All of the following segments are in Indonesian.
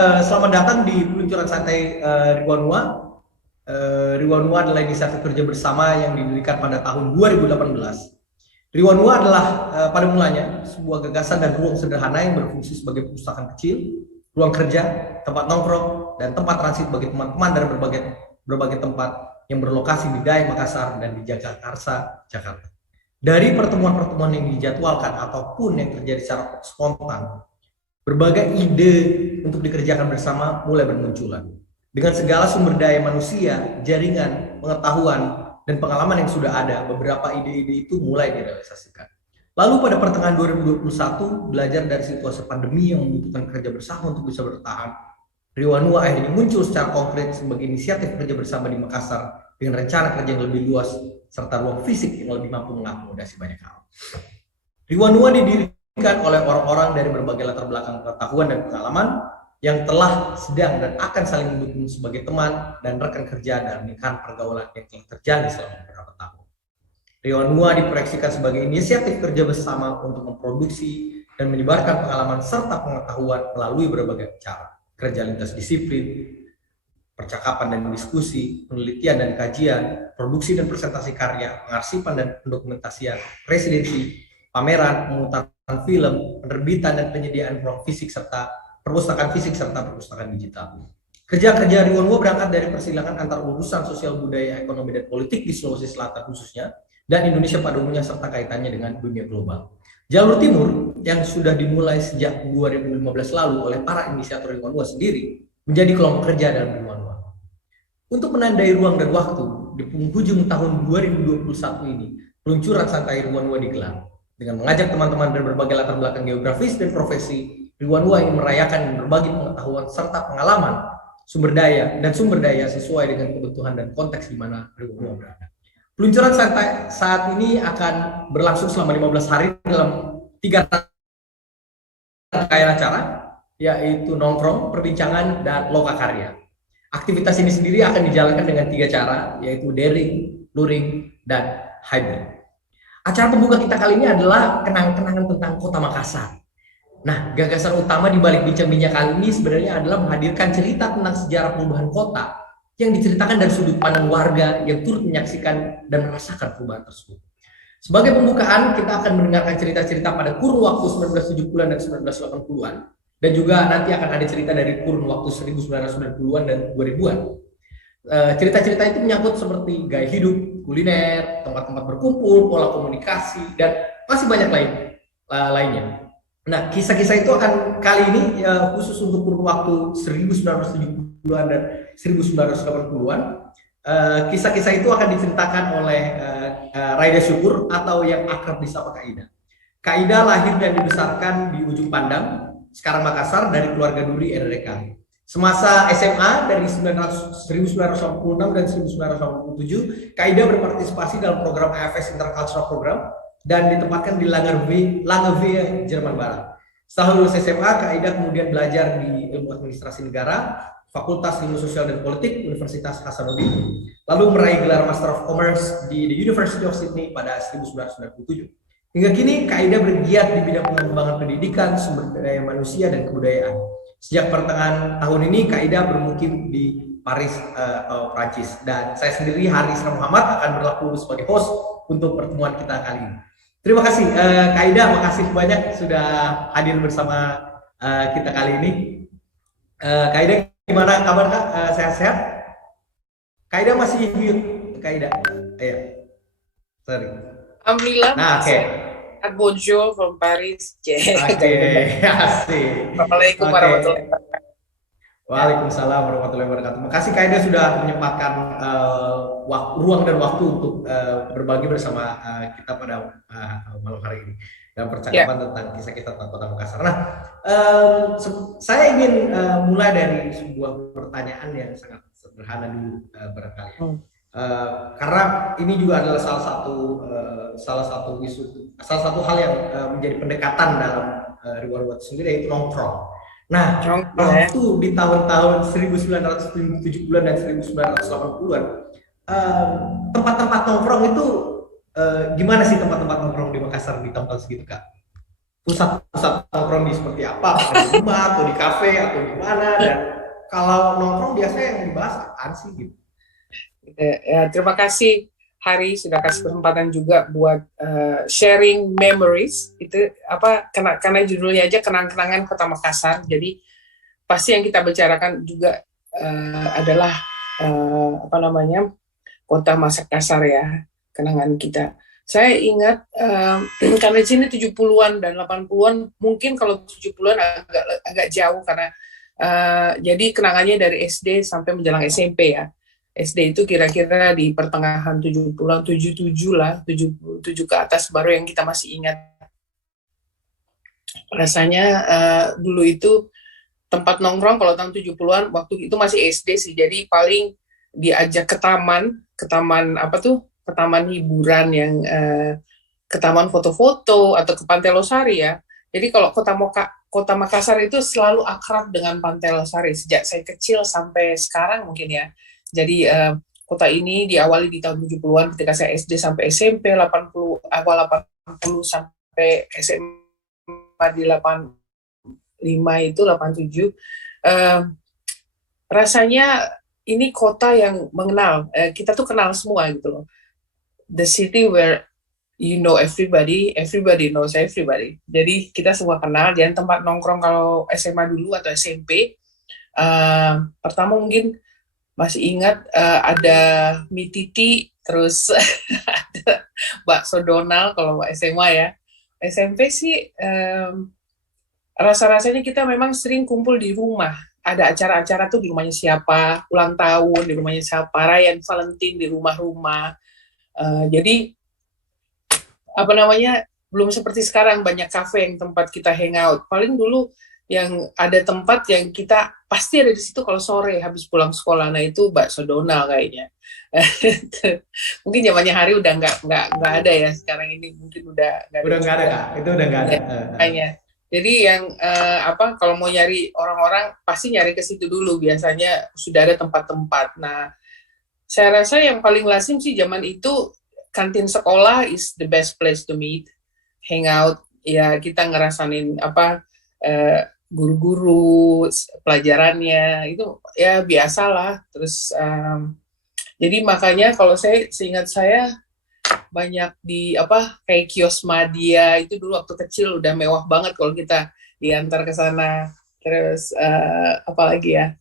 Selamat datang di peluncuran santai Riwanua. Riwanua adalah inisiatif kerja bersama yang didirikan pada tahun 2018. Riwanua adalah pada mulanya sebuah gagasan dan ruang sederhana yang berfungsi sebagai perpustakaan kecil, ruang kerja, tempat nongkrong, dan tempat transit bagi teman-teman dari berbagai tempat yang berlokasi di Daya Makassar dan di Jagakarsa, Jakarta. Dari pertemuan-pertemuan yang dijadwalkan ataupun yang terjadi secara spontan, berbagai ide untuk dikerjakan bersama mulai bermunculan. Dengan segala sumber daya manusia, jaringan, pengetahuan, dan pengalaman yang sudah ada, beberapa ide-ide itu mulai direalisasikan. Lalu pada pertengahan 2021, belajar dari situasi pandemi yang membutuhkan kerja bersama untuk bisa bertahan, Riwanua akhirnya muncul secara konkret sebagai inisiatif kerja bersama di Makassar dengan rencana kerja yang lebih luas serta ruang fisik yang lebih mampu mengakomodasi banyak hal. Riwanua didirikan oleh orang-orang dari berbagai latar belakang pengetahuan dan pengalaman yang telah, sedang, dan akan saling mendukung sebagai teman dan rekan kerja dalam lingkaran pergaulan yang telah terjalin selama beberapa tahun. Riwanua diproyeksikan sebagai inisiatif kerja bersama untuk memproduksi dan menyebarkan pengalaman serta pengetahuan melalui berbagai cara, kerja lintas disiplin, percakapan dan diskusi, penelitian dan kajian, produksi dan presentasi karya, pengarsipan dan pendokumentasian, residensi, pameran, pemutaran film, penerbitan dan penyediaan ruang fisik serta perpustakaan fisik serta perpustakaan digital. Kerja-kerja Riwanua berangkat dari persilangan antar urusan sosial budaya, ekonomi, dan politik di Sulawesi Selatan khususnya, dan Indonesia pada umumnya serta kaitannya dengan dunia global. Jalur Timur yang sudah dimulai sejak 2015 lalu oleh para inisiator Riwanua sendiri menjadi kelompok kerja dalam Riwanua. Untuk menandai ruang dan waktu, di penghujung tahun 2021 ini, peluncuran santai Riwanua digelar dengan mengajak teman-teman dari berbagai latar belakang geografis dan profesi. Riwanua ingin merayakan dan berbagi pengetahuan serta pengalaman, sumber daya sesuai dengan kebutuhan dan konteks di mana Riwanua berada. Peluncuran santai saat ini akan berlangsung selama 15 hari dalam 3 rangkaian acara, yaitu nongkrong, perbincangan, dan lokakarya. Aktivitas ini sendiri akan dijalankan dengan 3 cara, yaitu daring, luring, dan hybrid. Acara pembuka kita kali ini adalah kenang-kenangan tentang Kota Makassar. Nah, gagasan utama di balik bincang-bincang kali ini sebenarnya adalah menghadirkan cerita tentang sejarah perubahan kota yang diceritakan dari sudut pandang warga yang turut menyaksikan dan merasakan perubahan tersebut. Sebagai pembukaan, kita akan mendengarkan cerita-cerita pada kurun waktu 1970-an dan 1980-an, dan juga nanti akan ada cerita dari kurun waktu 1990-an dan 2000-an. Cerita-cerita itu menyangkut seperti gaya hidup, kuliner, tempat-tempat berkumpul, pola komunikasi, dan masih banyak lainnya. Nah, kisah-kisah itu akan kali ini khusus untuk kurun waktu 1970-an dan 1980-an. Kisah-kisah itu akan diceritakan oleh Raida Syukur atau yang akrab disapa Kak Ida. Kak Ida lahir dan dibesarkan di Ujung Pandang, sekarang Makassar, dari keluarga Duri RRK. Semasa SMA dari 1996 dan 1997, Kak Ida berpartisipasi dalam program AFS Intercultural Program dan ditempatkan di Langevie, Jerman Barat. Setelah lulus SMA, Kak Ida kemudian belajar di Ilmu Administrasi Negara, Fakultas Ilmu Sosial dan Politik, Universitas Hasanuddin, lalu meraih gelar Master of Commerce di The University of Sydney pada 1997. Hingga kini, Kak Ida bergiat di bidang pengembangan pendidikan, sumber daya manusia, dan kebudayaan. Sejak pertengahan tahun ini, Kak Ida bermukim di Paris, Prancis. Dan saya sendiri, Haris Muhammad, akan berlaku sebagai host untuk pertemuan kita kali ini. Terima kasih, Kak Ida, makasih banyak sudah hadir bersama kita kali ini. Kak Ida, gimana kabar Kak? Sehat-sehat? Kak Ida masih mute, Kak Ida. Iya, sorry. Alhamdulillah. Nah, oke. Bonjour from Paris. Oke, asik. Assalamualaikum warahmatullahi wabarakatuh. Waalaikumsalam warahmatullahi wabarakatuh. Makasih Kak Ida sudah menyempatkan ruang dan waktu untuk berbagi bersama kita pada malam hari ini dalam percakapan tentang kisah-kisah tentang Kota Makassar. Nah, saya ingin mulai dari sebuah pertanyaan yang sangat sederhana dulu barangkali. Karena ini juga adalah salah satu hal yang menjadi pendekatan dalam Riwanua sendiri, yaitu nongkrong. Nah, waktu di tahun-tahun 1970-an dan 1980-an, tempat-tempat nongkrong itu gimana sih tempat-tempat nongkrong di Makassar di tahun-tahun segitu, Kak? pusat-pusat nongkrong di seperti apa, apakah di rumah atau di kafe atau di mana, dan kalau nongkrong biasanya yang dibahas apaan sih gitu. Ya, terima kasih Hari sudah kasih kesempatan juga buat sharing memories. Itu apa karena judulnya aja kenang-kenangan Kota Makassar. Jadi pasti yang kita bicarakan juga adalah apa namanya Kota Makassar ya, kenangan kita. Saya ingat karena di sini 70-an dan 80-an, mungkin kalau 70-an agak jauh karena jadi kenangannya dari SD sampai menjelang SMP ya. SD itu kira-kira di pertengahan 70-an, 77 lah, 77 ke atas baru yang kita masih ingat. Rasanya dulu itu tempat nongkrong kalau tahun 70-an, waktu itu masih SD sih, jadi paling diajak ke taman apa tuh, ke taman hiburan yang ke taman foto-foto atau ke Pantai Losari ya. Jadi kalau Kota Makassar itu selalu akrab dengan Pantai Losari sejak saya kecil sampai sekarang mungkin ya. Jadi kota ini diawali di tahun 70-an ketika saya SD sampai SMP, 80 awal 80 sampai SMA di 85 itu 87. Rasanya ini kota yang mengenal, kita tuh kenal semua gitu loh. The city where you know everybody, everybody knows everybody. Jadi kita semua kenal. Dan tempat nongkrong kalau SMA dulu atau SMP, pertama mungkin masih ingat ada mie titi, terus ada bakso Donald kalau SMA ya. SMP sih rasa-rasanya kita memang sering kumpul di rumah. Ada acara-acara tuh di rumahnya siapa, ulang tahun di rumahnya siapa, Ryan Valentine di rumah-rumah. Jadi apa namanya, belum seperti sekarang banyak kafe yang tempat kita hangout. Paling dulu yang ada tempat yang kita pasti ada di situ kalau sore habis pulang sekolah, nah itu bakso Donald kayaknya. Mungkin zamannya Hari udah nggak ada ya sekarang ini, mungkin udah nggak ada Kak, itu udah nggak ada kayaknya. Jadi yang apa kalau mau nyari orang-orang pasti nyari ke situ dulu, biasanya sudah ada tempat-tempat. Nah, saya rasa yang paling lazim sih zaman itu kantin sekolah is the best place to meet, hangout. Ya kita ngerasain apa guru-guru pelajarannya itu ya biasalah. Terus jadi makanya kalau saya seingat saya banyak di apa kayak kios Madia itu dulu waktu kecil udah mewah banget kalau kita diantar ke sana. Terus apalagi ya,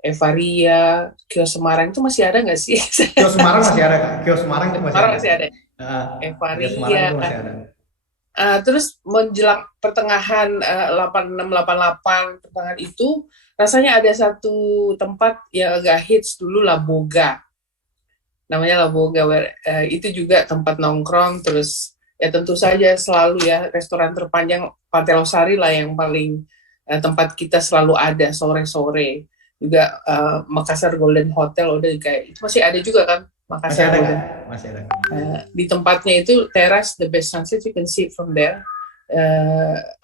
Evaria, kios Semarang itu masih ada nggak sih? Kios Semarang masih ada Kak, kios Semarang itu masih ada. Masih ada. Kios Semarang itu masih ada. Terus menjelang pertengahan 86 88 pertengahan itu rasanya ada satu tempat yang agak hits dulu, Laboga. Namanya Laboga, itu juga tempat nongkrong. Terus ya tentu saja selalu ya restoran terpanjang Pantai Losari lah yang paling tempat kita selalu ada sore-sore. Juga Makassar Golden Hotel udah kayak itu masih ada juga kan, Makassar Golden. Masih ada. Di tempatnya itu teras, the best sunset you can see from there.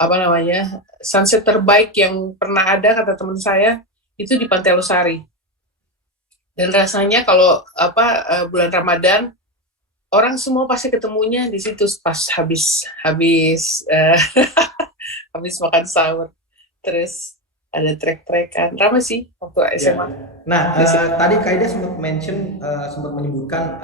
Apa namanya, sunset terbaik yang pernah ada kata teman saya itu di Pantai Losari. Dan rasanya kalau apa bulan Ramadan orang semua pasti ketemunya di situ pas habis habis makan sahur. Terus ada trek-trekan, ramai sih waktu SMA. Ya. Nah, tadi Kak Ida sempat menyebutkan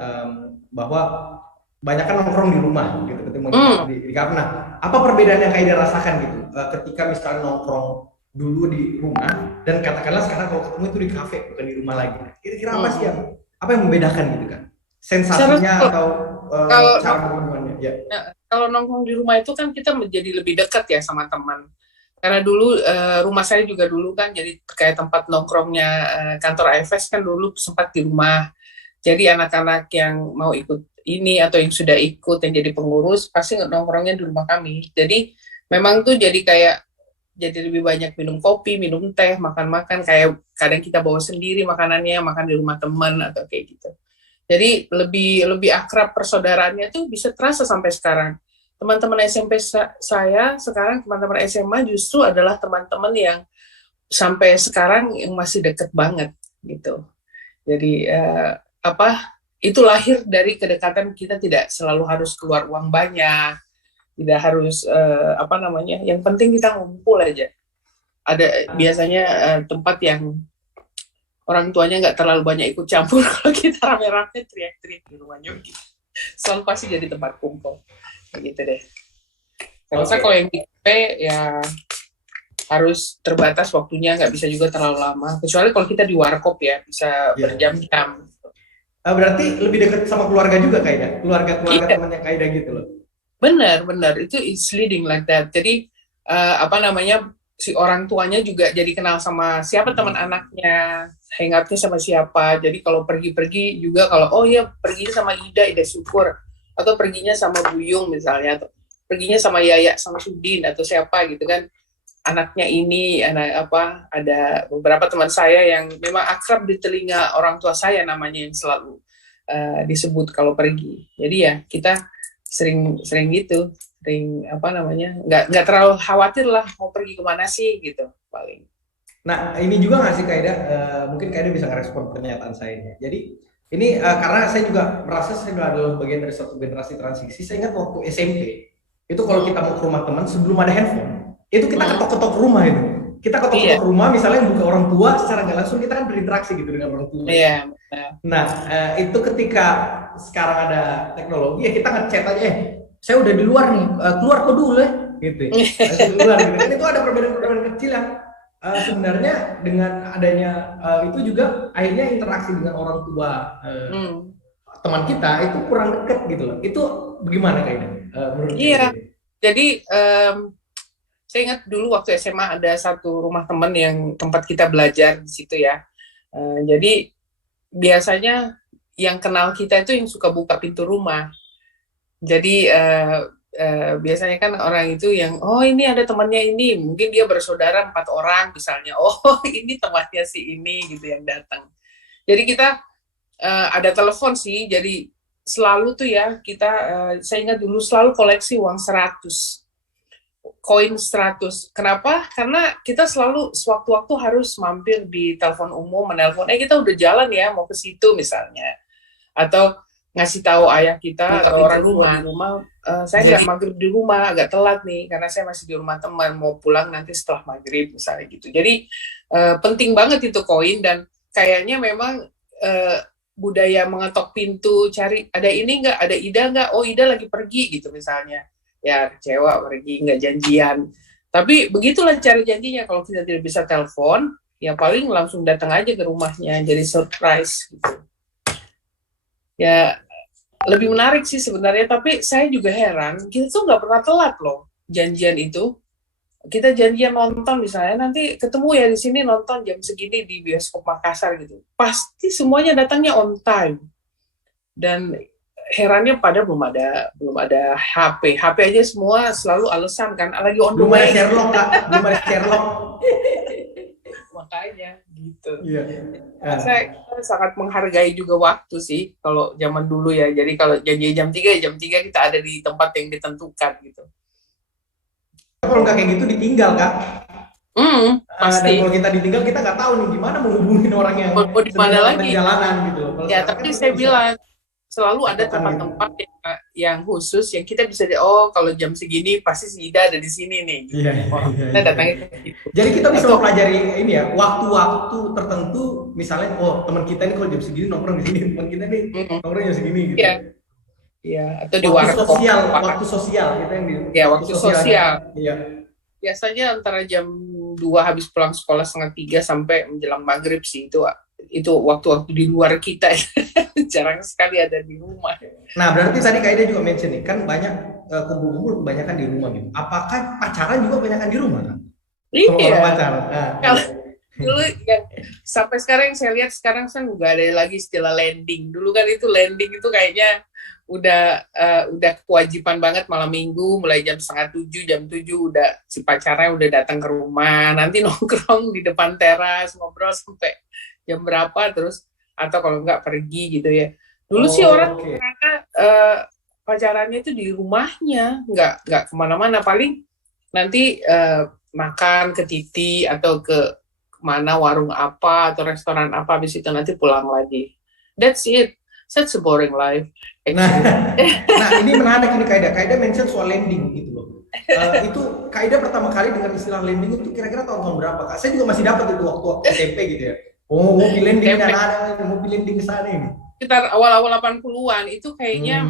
bahwa banyak kan nongkrong di rumah gitu, ketemu di kamar. Nah, apa perbedaan yang Kak Ida rasakan gitu ketika misalnya nongkrong dulu di rumah dan katakanlah sekarang kalau ketemu itu di kafe bukan di rumah lagi. Kira-kira apa yang membedakan gitu kan? Sensasinya atau cara berhubungannya? Ya. Kalau nongkrong di rumah itu kan kita menjadi lebih dekat ya sama teman. Karena dulu rumah saya juga dulu kan jadi kayak tempat nongkrongnya kantor AFS kan dulu sempat di rumah. Jadi anak-anak yang mau ikut ini atau yang sudah ikut yang jadi pengurus pasti nongkrongnya di rumah kami. Jadi memang tuh jadi lebih banyak minum kopi, minum teh, makan-makan, kayak kadang kita bawa sendiri makanannya, makan di rumah teman atau kayak gitu. Jadi lebih akrab, persaudaraannya tuh bisa terasa sampai sekarang. Teman-teman SMP saya sekarang, teman-teman SMA justru adalah teman-teman yang sampai sekarang yang masih deket banget gitu. Jadi itu lahir dari kedekatan kita, tidak selalu harus keluar uang banyak. tidak harus yang penting kita ngumpul aja. Ada biasanya tempat yang orang tuanya nggak terlalu banyak ikut campur. Kalau kita rame-rame teriak-teriak di rumahnya gitu, selalu pasti jadi tempat kumpul gitu deh. Saya rasa kalau yang di kafe ya harus terbatas waktunya, nggak bisa juga terlalu lama, kecuali kalau kita di warkop ya bisa berjam-jam. Berarti lebih dekat sama keluarga juga kayaknya, keluarga temannya kayaknya gitu loh. Benar itu it's leading like that. Jadi si orang tuanya juga jadi kenal sama siapa teman anaknya, hangoutnya sama siapa. Jadi kalau pergi-pergi juga, kalau perginya sama Ida Syukur, atau perginya sama Buyung misalnya, atau perginya sama Yaya sama Sudin atau siapa gitu kan, anaknya ini ada beberapa teman saya yang memang akrab di telinga orang tua saya, namanya yang selalu disebut kalau pergi. Jadi ya kita sering gitu, nggak terlalu khawatir lah mau pergi kemana sih gitu paling. Nah ini juga nggak sih Kak Ida, mungkin Kak Ida bisa ngerespon pernyataan saya ini. Jadi ini karena saya juga merasa saya adalah bagian dari suatu generasi transisi. Saya ingat waktu SMP itu kalau kita mau ke rumah teman sebelum ada handphone, itu kita ketok-ketok rumah itu. Kita ketok-ketok rumah, misalnya buka orang tua, secara nggak langsung kita kan berinteraksi gitu dengan orang tua. Iya. Nah, itu ketika sekarang ada teknologi, ya kita ngechat aja, saya udah di luar nih, keluar kok dulu ya, gitu. Keluar, gitu. Dan itu ada perbedaan-perbedaan kecil yang sebenarnya dengan adanya itu juga akhirnya interaksi dengan orang tua teman kita itu kurang dekat gitu loh. Itu bagaimana kayaknya? Iya, jadi saya ingat dulu waktu SMA ada satu rumah teman yang tempat kita belajar di situ ya. Jadi biasanya yang kenal kita itu yang suka buka pintu rumah. Jadi biasanya kan orang itu yang ini ada temannya ini, mungkin dia bersaudara 4 orang misalnya. Ini temannya si ini gitu yang datang. Jadi kita ada telepon sih, jadi selalu tuh ya kita, saya ingat dulu selalu koleksi uang 100, koin 100. Kenapa? Karena kita selalu sewaktu-waktu harus mampir di telepon umum, menelpon, kita udah jalan ya mau ke situ misalnya, atau ngasih tahu ayah kita atau orang rumah, saya nggak maghrib di rumah, agak telat nih karena saya masih di rumah teman, mau pulang nanti setelah maghrib misalnya gitu. Jadi penting banget itu koin, dan kayaknya memang budaya mengetok pintu, cari ada ini nggak, ada Ida nggak, Ida lagi pergi gitu misalnya, ya kecewa pergi nggak janjian. Tapi begitulah cara janjinya, kalau kita tidak bisa telepon ya paling langsung datang aja ke rumahnya, jadi surprise gitu ya. Lebih menarik sih sebenarnya, tapi saya juga heran, kita tuh nggak pernah telat loh janjian itu. Kita janjian nonton misalnya, nanti ketemu ya di sini nonton jam segini di bioskop Makassar gitu, pasti semuanya datangnya on time. Dan herannya pada belum ada HP aja semua selalu alasan kan, lagi on the way. Belum ada Sherlock. Makanya gitu. Saya sangat menghargai juga waktu sih kalau zaman dulu ya. Jadi kalau janji jam 3 kita ada di tempat yang ditentukan gitu. Kalau nggak kayak gitu ditinggal Kak. Pasti. Dan kalau kita ditinggal, kita nggak tahu nih gimana menghubungin orang yang di mana lagi jalanan gitu. Ya tapi saya bilang selalu ada tempat-tempat yang khusus yang kita bisa kalau jam segini pasti si Ida ada di sini nih. Kita datangnya gitu. Jadi kita bisa mempelajari ini ya, waktu-waktu tertentu, misalnya teman kita ini kalau jam segini nongkrong di sini, teman kita nih nongkrong jam segini gitu. Iya, atau di warkop. Waktu sosial kita yang di. Ya, waktu sosial. Iya. Biasanya antara jam 2 habis pulang sekolah 2:30 sampai menjelang maghrib sih, itu waktu-waktu di luar kita. Jarang sekali ada di rumah. Nah, berarti tadi Kak Ida juga mention nih, kan banyak kumpul-kumpul kebanyakan di rumah gitu. Apakah pacaran juga kebanyakan di rumah kan? Iya. Pacaran. Kalau dulu sampai sekarang saya lihat sekarang kan nggak ada lagi istilah landing. Dulu kan itu landing itu kayaknya udah kewajiban banget, malam minggu mulai jam 6:30, jam 7 udah si pacarnya udah datang ke rumah, nanti nongkrong di depan teras ngobrol sampai jam berapa, terus atau kalau nggak pergi gitu ya. Dulu sih orang ternyata pacarannya itu di rumahnya, nggak kemana-mana, paling nanti makan ke Titi atau ke mana warung apa atau restoran apa, habis itu nanti pulang lagi. That's it. such a boring life Nah, actually. nah ini menarik ini Kaida mention soal landing gitu loh. Itu Kaida pertama kali dengan istilah landing itu kira-kira tahun-tahun berapa Kak? Saya juga masih dapat itu waktu SMP gitu ya. Oh, mobil landing ini SMP anak-anak, mobil landing ke sana ini. sekitar awal-awal 80-an itu kayaknya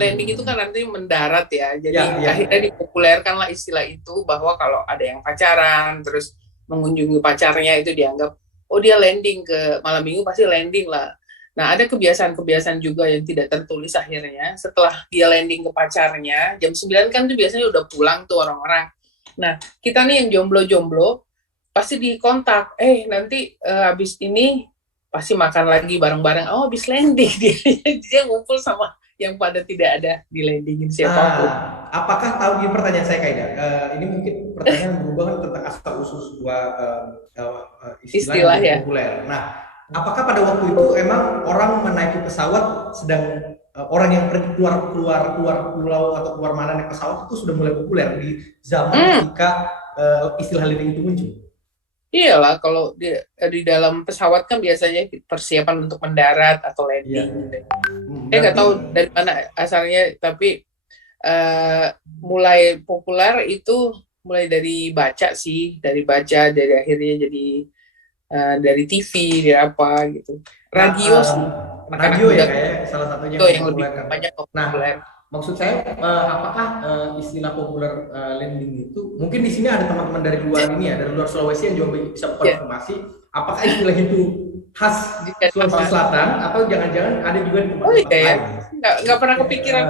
landing itu Hmm. kan nanti mendarat ya. Ya, Jadi ya. akhirnya dipopulerkanlah istilah itu bahwa kalau ada yang pacaran terus mengunjungi pacarnya itu dianggap oh dia landing ke malam minggu pasti landing lah. Nah, ada kebiasaan-kebiasaan juga yang tidak tertulis akhirnya. Setelah dia landing ke pacarnya, jam 9 kan tuh biasanya udah pulang tuh orang-orang. Nah, kita nih yang jomblo-jomblo pasti dikontak, nanti habis ini pasti makan lagi bareng-bareng. Oh, habis landing dia ngumpul sama yang pada tidak ada di landingin siapapun. Apakah tahu ini pertanyaan saya Kaida? Ini mungkin pertanyaan berhubungan tentang asal usul sebuah istilah yang Istilah jadi ya. populer. Nah, apakah pada waktu itu emang orang menaiki pesawat sedang orang yang pergi keluar pulau atau keluar mana naik pesawat itu sudah mulai populer di zaman ketika istilah landing itu muncul? Iyalah, kalau di dalam pesawat kan biasanya persiapan untuk mendarat atau landing. Iya. Saya nggak Berarti tahu dari mana asalnya, tapi mulai populer itu mulai dari baca sih, dari baca, dari akhirnya jadi dari TV, dari apa gitu. nah, Radio sih, anak-anak radio ya muda kayak salah satunya itu yang lebih mempopulerkan. banyak Nah, populer. maksud saya apakah istilah populer landing itu mungkin di sini ada teman-teman dari luar ini ya, dari luar Sulawesi yang juga bisa Ya, konfirmasi apakah istilah itu khas Sulawesi Selatan atau jangan-jangan ada juga di oh tempat-tempat iya ya, lain? nggak pernah kepikiran.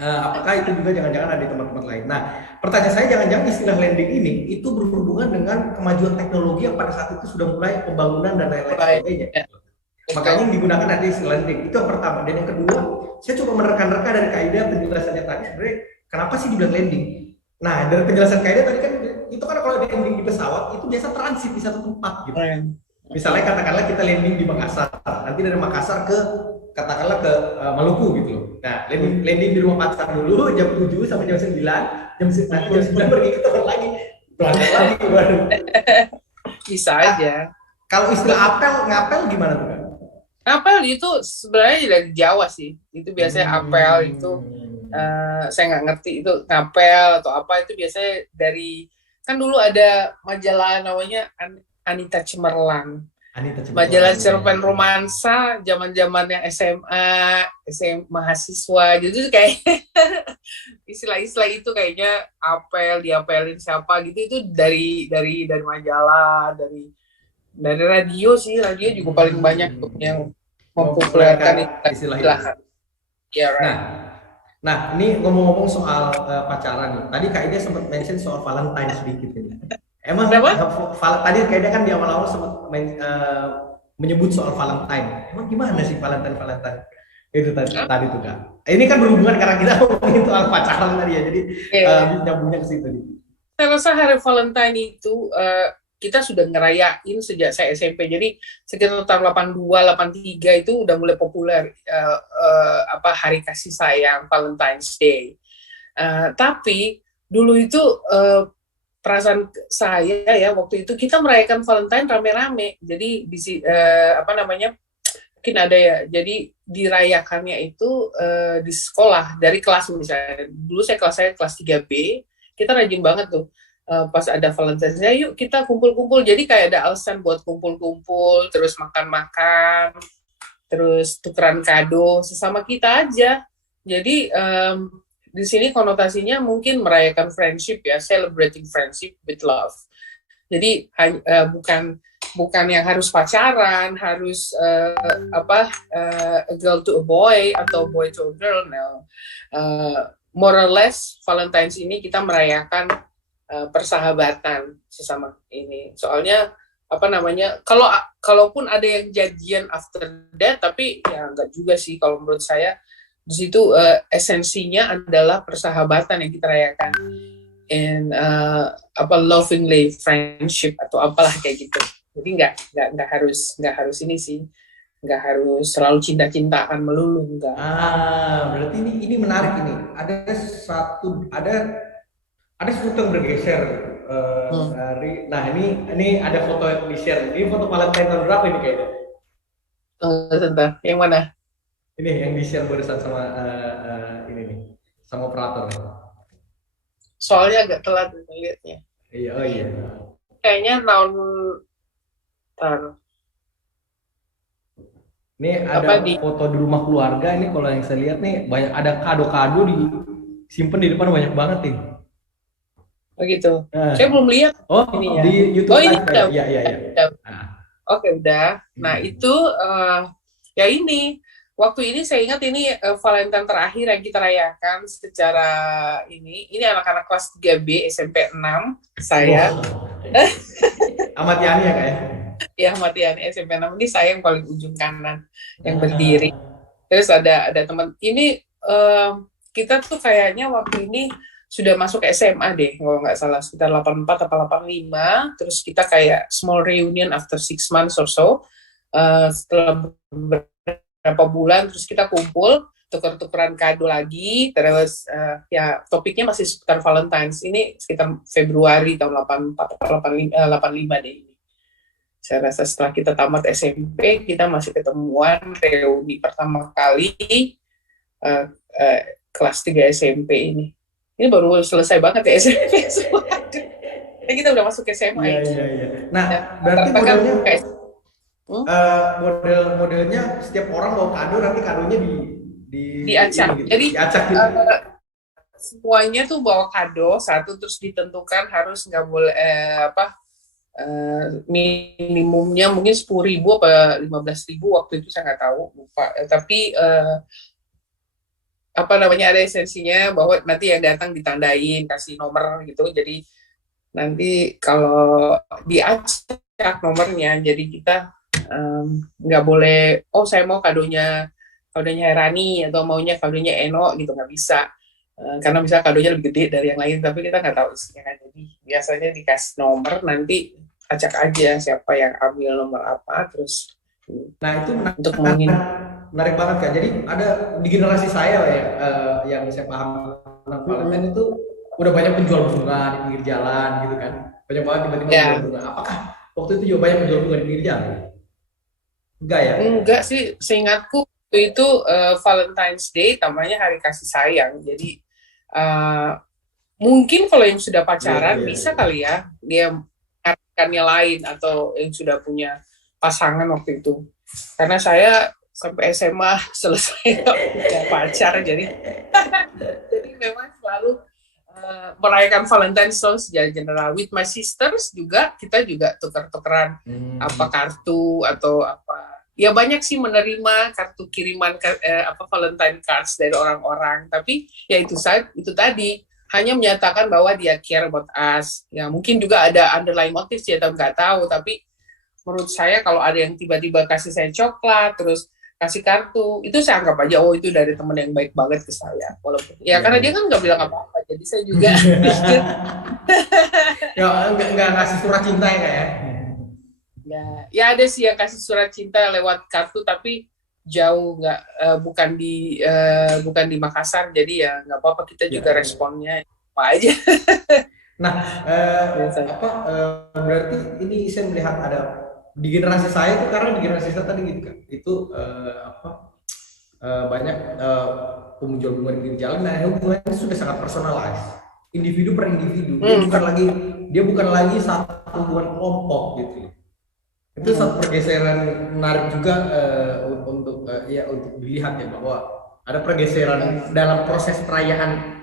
Apakah itu juga jangan-jangan ada di tempat-tempat lain? Nah, pertanyaan saya jangan-jangan istilah landing ini itu berhubungan dengan kemajuan teknologi yang pada saat itu sudah mulai pembangunan dan lain-lain sebagainya. Ya, Makanya yang digunakan ada istilah landing. Itu yang pertama. Dan yang kedua, saya coba menerka-nerka dari Kaida penjelasannya tadi sebenarnya kenapa sih dibilang landing. Nah, dari penjelasan Kaida tadi kan itu kan kalau landing di pesawat itu biasa transit di satu tempat gitu. Misalnya katakanlah kita landing di Makassar, nanti dari Makassar ke katakanlah ke Maluku gitu loh. Nah, landing di rumah pacar dulu jam 7 sampai jam 9, nanti jam 9 pergi ke tempat lagi. Berangkat lagi baru. Bisa aja. Kalau istilah ngapel gimana tuh kan? Apel itu sebenarnya dari Jawa sih. Itu biasanya apel itu saya nggak ngerti itu ngapel atau apa, itu biasanya dari kan dulu ada majalah namanya Anita Cemerlang. Majalah cerpen romansa zaman-zamannya SMA mahasiswa gitu kayak istilah-istilah itu kayaknya diapelin siapa gitu, itu dari majalah, dari radio sih. Radio juga paling banyak tuh yang mempopulerkan istilah ya, right. Nah, ini ngomong-ngomong soal pacaran nih. Tadi Kak Ida sempat mention soal Valentine sedikit ini. Emang tadi Kak Ida kan di awal-awal sempat menyebut soal Valentine. Emang gimana sih Valentine itu tadi tuh Kak? Ini kan berhubungan karena kita ngomongin soal pacaran tadi ya. Jadi nyambungnya ke situ nih. Saya rasa hari Valentine itu kita sudah ngerayain sejak saya SMP. Jadi sekitar tahun 82, 83 itu udah mulai populer hari kasih sayang, Valentine's Day. Tapi dulu itu perasaan saya ya waktu itu kita merayakan Valentine rame-rame. Jadi mungkin ada ya. Jadi dirayakannya itu di sekolah dari kelas misalnya. Dulu saya kelas 3B, kita rajin banget tuh. Pas ada Valentine's Day, yuk kita kumpul-kumpul. Jadi kayak ada alasan buat kumpul-kumpul, terus makan-makan, terus tukeran kado sesama kita aja. Jadi di sini konotasinya mungkin merayakan friendship ya, celebrating friendship with love. Jadi bukan yang harus pacaran, harus a girl to a boy atau boy to a girl. No. More or less Valentine's ini kita merayakan persahabatan sesama ini. Soalnya kalaupun ada yang jadian after that, tapi ya enggak juga sih kalau menurut saya. Di situ esensinya adalah persahabatan yang kita rayakan, and lovingly friendship atau apalah kayak gitu. Jadi nggak harus ini sih, nggak harus selalu cinta-cintaan melulu, enggak. Berarti ini menarik ini. Ada sesuatu yang bergeser dari. Nah ini ada foto yang di share. Ini foto Valentine tahun berapa ini kayaknya? Sebentar, yang mana? Ini yang di-share barusan sama ini nih, sama operator. Soalnya agak telat ngeliatnya. Iya, oh iya. Kayaknya tahun tar, Ini apa ada di foto di rumah keluarga ini kalau yang saya lihat nih banyak ada kado-kado di simpen di depan banyak banget nih. begitu. Saya Nah, belum lihat oh ini ya. di Oh YouTube ini live kayak udah, iya iya iya. udah. Nah, Oke udah. Nah hmm. itu ya ini waktu ini saya ingat ini Valentine terakhir yang kita rayakan secara ini anak-anak kelas 3B SMP 6 saya. Wah, amat yani ya kayak. Ya Matian SMP 6 ini saya yang paling ujung kanan yang berdiri. Nah, Terus ada teman ini kita tuh kayaknya waktu ini sudah masuk SMA deh kalau nggak salah sekitar 84 atau 85. Terus kita kayak small reunion after 6 months or so. Setelah beberapa bulan terus kita kumpul tuker-tukeran kado lagi. Terus ya topiknya masih seputar Valentine's. Ini sekitar Februari tahun 84 atau 85 deh. Saya rasa setelah kita tamat SMP, kita masih ketemuan reuni pertama kali uh, uh, kelas 3 SMP ini. Ini baru selesai banget ya SMP semua. Kita udah masuk SMA iya ini. iya iya. Nah, Ya, berarti kan modelnya kayak model-modelnya setiap orang bawa kado nanti kadonya di ini diacak. gitu, Jadi diacak gitu. semuanya tuh bawa kado satu terus ditentukan harus nggak boleh minimumnya mungkin 10.000 apa 15.000 waktu itu saya nggak tahu lupa. Tapi apa namanya ada esensinya bahwa nanti yang datang ditandain kasih nomor gitu. Jadi nanti kalau diacak nomornya, jadi kita nggak boleh. Oh saya mau kadonya Herani atau maunya kadonya Eno gitu nggak bisa. Karena misalnya kadonya lebih gede dari yang lain, tapi kita nggak tahu isinya kan. Jadi biasanya dikasih nomor, nanti acak aja siapa yang ambil nomor apa, terus Nah, itu untuk menghindari. menarik banget kan. Jadi ada di generasi saya ya, yang saya paham tentang Valentine itu udah banyak penjual bunga di pinggir jalan gitu kan. Banyak banget tiba-tiba penjual Ya, bunga. Apakah waktu itu juga banyak penjual bunga di pinggir jalan? Enggak ya? enggak sih, seingatku itu Valentine's Day, namanya hari kasih sayang. Jadi uh, mungkin kalau yang sudah Iya, pacaran iya, bisa iya. kali ya dia mengartikannya lain atau yang sudah punya pasangan waktu itu. Karena saya sampai SMA selesai nggak punya pacar, jadi memang selalu merayakan Valentine's Day secara general. With my sisters juga kita juga tukar-tukeran apa Hmm. kartu atau apa. Ya banyak sih menerima kartu kiriman apa Valentine cards dari orang-orang. Tapi ya itu tadi hanya menyatakan bahwa dia care about us. Ya mungkin juga ada underlying motif sih, atau nggak tahu. Tapi menurut saya kalau ada yang tiba-tiba kasih saya coklat terus kasih kartu, itu saya anggap aja oh itu dari temen yang baik banget ke saya, walaupun ya Iya, karena dia iya. kan nggak bilang apa-apa, jadi saya juga pikir Ya, enggak ngasih surat cinta ya kayak. ya ada sih yang kasih surat cinta lewat kartu tapi jauh nggak bukan di Makassar, jadi ya nggak apa-apa, kita Ya, juga ya. responnya apa aja Nah, biasanya. berarti ini saya melihat ada di generasi saya itu karena di generasi saya tadi gitu kan. Itu banyak penjual bunga di pinggir jalan. Nah, hubungannya sudah sangat personalized. Individu per individu. Dia bukan lagi satu hubungan kelompok gitu. Itu satu pergeseran menarik juga untuk untuk dilihat ya bahwa ada pergeseran dalam proses perayaan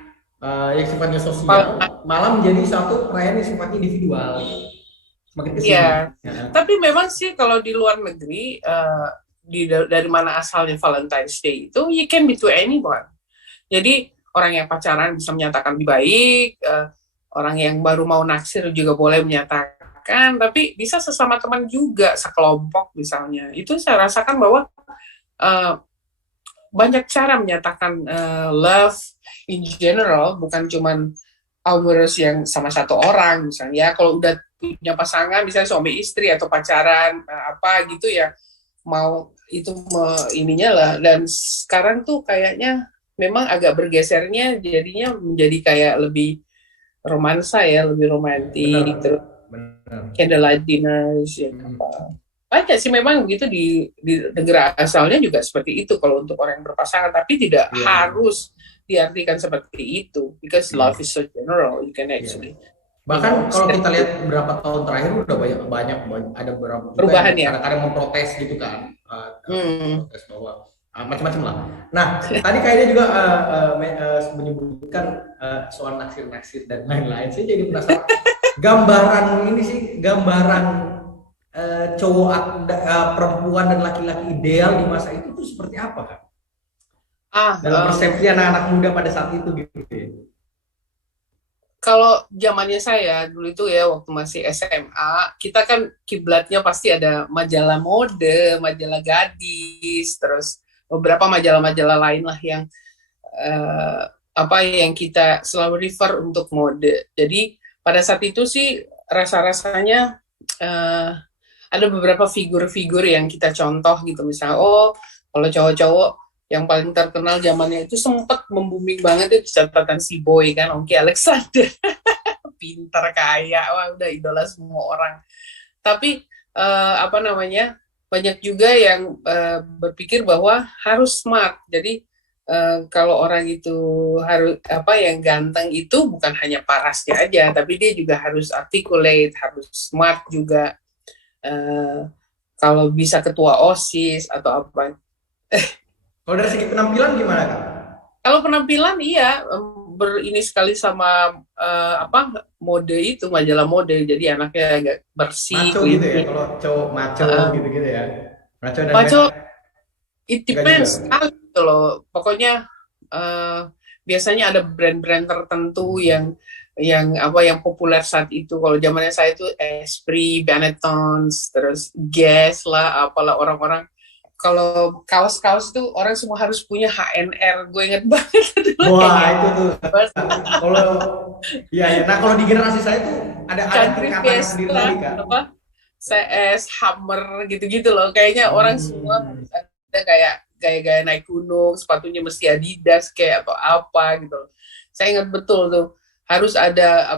yang sifatnya sosial malah menjadi satu perayaan yang sifatnya individual semakin kesini. Iya, tapi memang sih kalau di luar negeri dari mana asalnya Valentine's Day itu you can be to anyone. Jadi orang yang pacaran bisa menyatakan lebih baik, orang yang baru mau naksir juga boleh menyatakan, tapi bisa sesama teman juga, sekelompok misalnya. Itu saya rasakan bahwa uh, banyak cara menyatakan love in general, bukan cuman hours yang sama satu orang misalnya. Kalau udah punya pasangan, misalnya suami istri atau pacaran apa gitu ya, mau itu ininya lah. Dan sekarang tuh kayaknya memang agak bergesernya, jadinya menjadi kayak lebih romansa ya, lebih Benar, romantis, terus benar. candlelight dinners ya Hmm. apa. Banyak sih memang begitu di negara asalnya juga seperti itu kalau untuk orang yang berpasangan, tapi tidak harus diartikan seperti itu, because love is so general, you can actually Bahkan kalau set kita lihat beberapa tahun terakhir udah banyak ada beberapa juga yang perubahan ya. kadang-kadang memprotes gitu kan, protes bahwa macam-macam lah. Nah, tadi kayaknya juga menyebutkan soal naksir-naksir dan lain-lain. Saya jadi penasaran gambaran ini sih, gambaran cowok perempuan dan laki-laki ideal di masa itu tuh seperti apa kan? Dalam persepsi anak-anak muda pada saat itu gitu ya. Kalau zamannya saya dulu itu ya waktu masih SMA, kita kan kiblatnya pasti ada majalah mode, majalah gadis, terus beberapa majalah-majalah lain lah yang yang kita selalu refer untuk mode. Jadi pada saat itu sih rasa-rasanya ada beberapa figur-figur yang kita contoh gitu, misalnya kalau cowok-cowok yang paling terkenal zamannya itu sempat membuming banget itu catatan si Boy kan, Ongki Alexander. Pintar, kaya, wah udah idola semua orang. Tapi banyak juga yang berpikir bahwa harus smart. Jadi kalau orang itu harus yang ganteng itu bukan hanya parasnya aja, tapi dia juga harus articulate, harus smart juga. Kalau bisa ketua OSIS atau apa. Kalau dari segi penampilan gimana Kak? Kalau penampilan iya berini sekali sama mode itu, majalah mode, jadi anaknya agak bersih, maco gitu ya, kalau cowok maco gitu-gitu ya. Maco it depends sekali gitu loh. Pokoknya biasanya ada brand-brand tertentu yang populer saat itu. Kalau zamannya saya itu Esprit, Benetton, terus Guess lah, apalah orang-orang. Kalau kaos-kaos itu orang semua harus punya HNR.Gue inget banget dulu. Wah, itu tuh. Kalau nah kalau di generasi saya tuh ada tingkatan sendiri lagi kan. CS, Hammer gitu-gitu loh. Kayaknya orang semua ada kayak gaya-gaya naik gunung, sepatunya mesti Adidas kayak atau apa gitu loh. Saya ingat betul tuh harus ada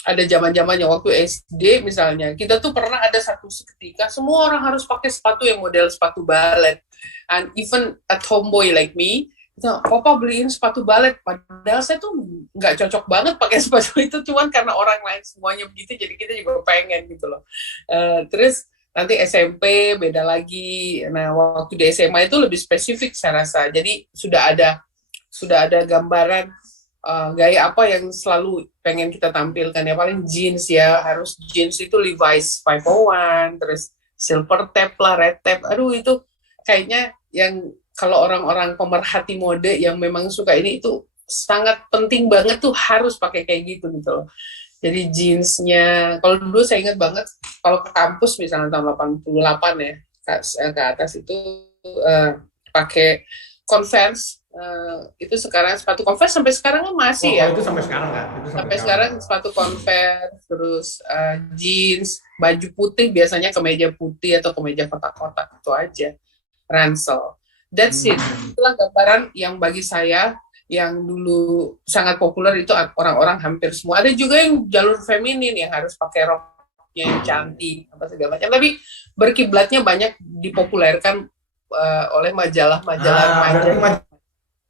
ada zaman-zamannya waktu SD misalnya, kita tuh pernah ada satu ketika semua orang harus pakai sepatu yang model sepatu balet, and even a tomboy like me, papa beliin sepatu balet, padahal saya tuh nggak cocok banget pakai sepatu itu, cuman karena orang lain semuanya begitu, jadi kita juga pengen gitu loh. Terus nanti SMP beda lagi. Nah waktu di SMA itu lebih spesifik saya rasa, jadi sudah ada gambaran gaya apa yang selalu pengen kita tampilkan ya, paling jeans ya, harus jeans itu Levi's 501, terus silver tape lah, red tape, aduh itu kayaknya yang kalau orang-orang pemerhati mode yang memang suka ini itu sangat penting banget tuh harus pakai kayak gitu loh. Jadi jeansnya, kalau dulu saya ingat banget kalau ke kampus misalnya tahun 88 ya ke atas itu pakai Converse. Itu sekarang sepatu Converse sampai sekarang masih ya. Itu sampai sekarang kan? Sampai sekarang sepatu Converse, terus jeans, baju putih biasanya kemeja putih atau kemeja kotak-kotak itu aja. Ransel. That's it. Itulah gambaran yang bagi saya yang dulu sangat populer itu orang-orang hampir semua. Ada juga yang jalur feminin yang harus pakai roknya yang cantik apa segala macam. Tapi berkiblatnya banyak dipopulerkan oleh majalah-majalah.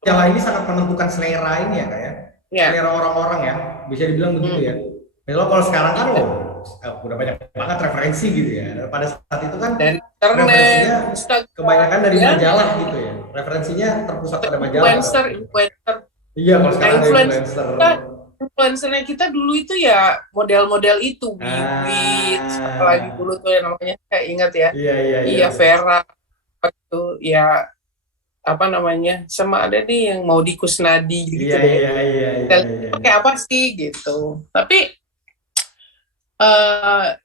Majalah ini sangat menentukan selera ini ya Kak ya? Selera orang-orang ya, bisa dibilang begitu ya. Misalnya kalau sekarang kan udah banyak banget referensi gitu ya. Pada saat itu kan dari referensinya kebanyakan dari majalah ya. Gitu ya. Referensinya terpusat pada majalah. Influencer. Iya, kalau sekarang influencer. Influencernya kita dulu itu ya model-model itu, Wiwit, apalagi dulu tuh yang namanya saya ingat ya. Iya, Vera itu ya sama ada nih yang mau Kusnadi gitu deh. Pakai apa sih gitu. Tapi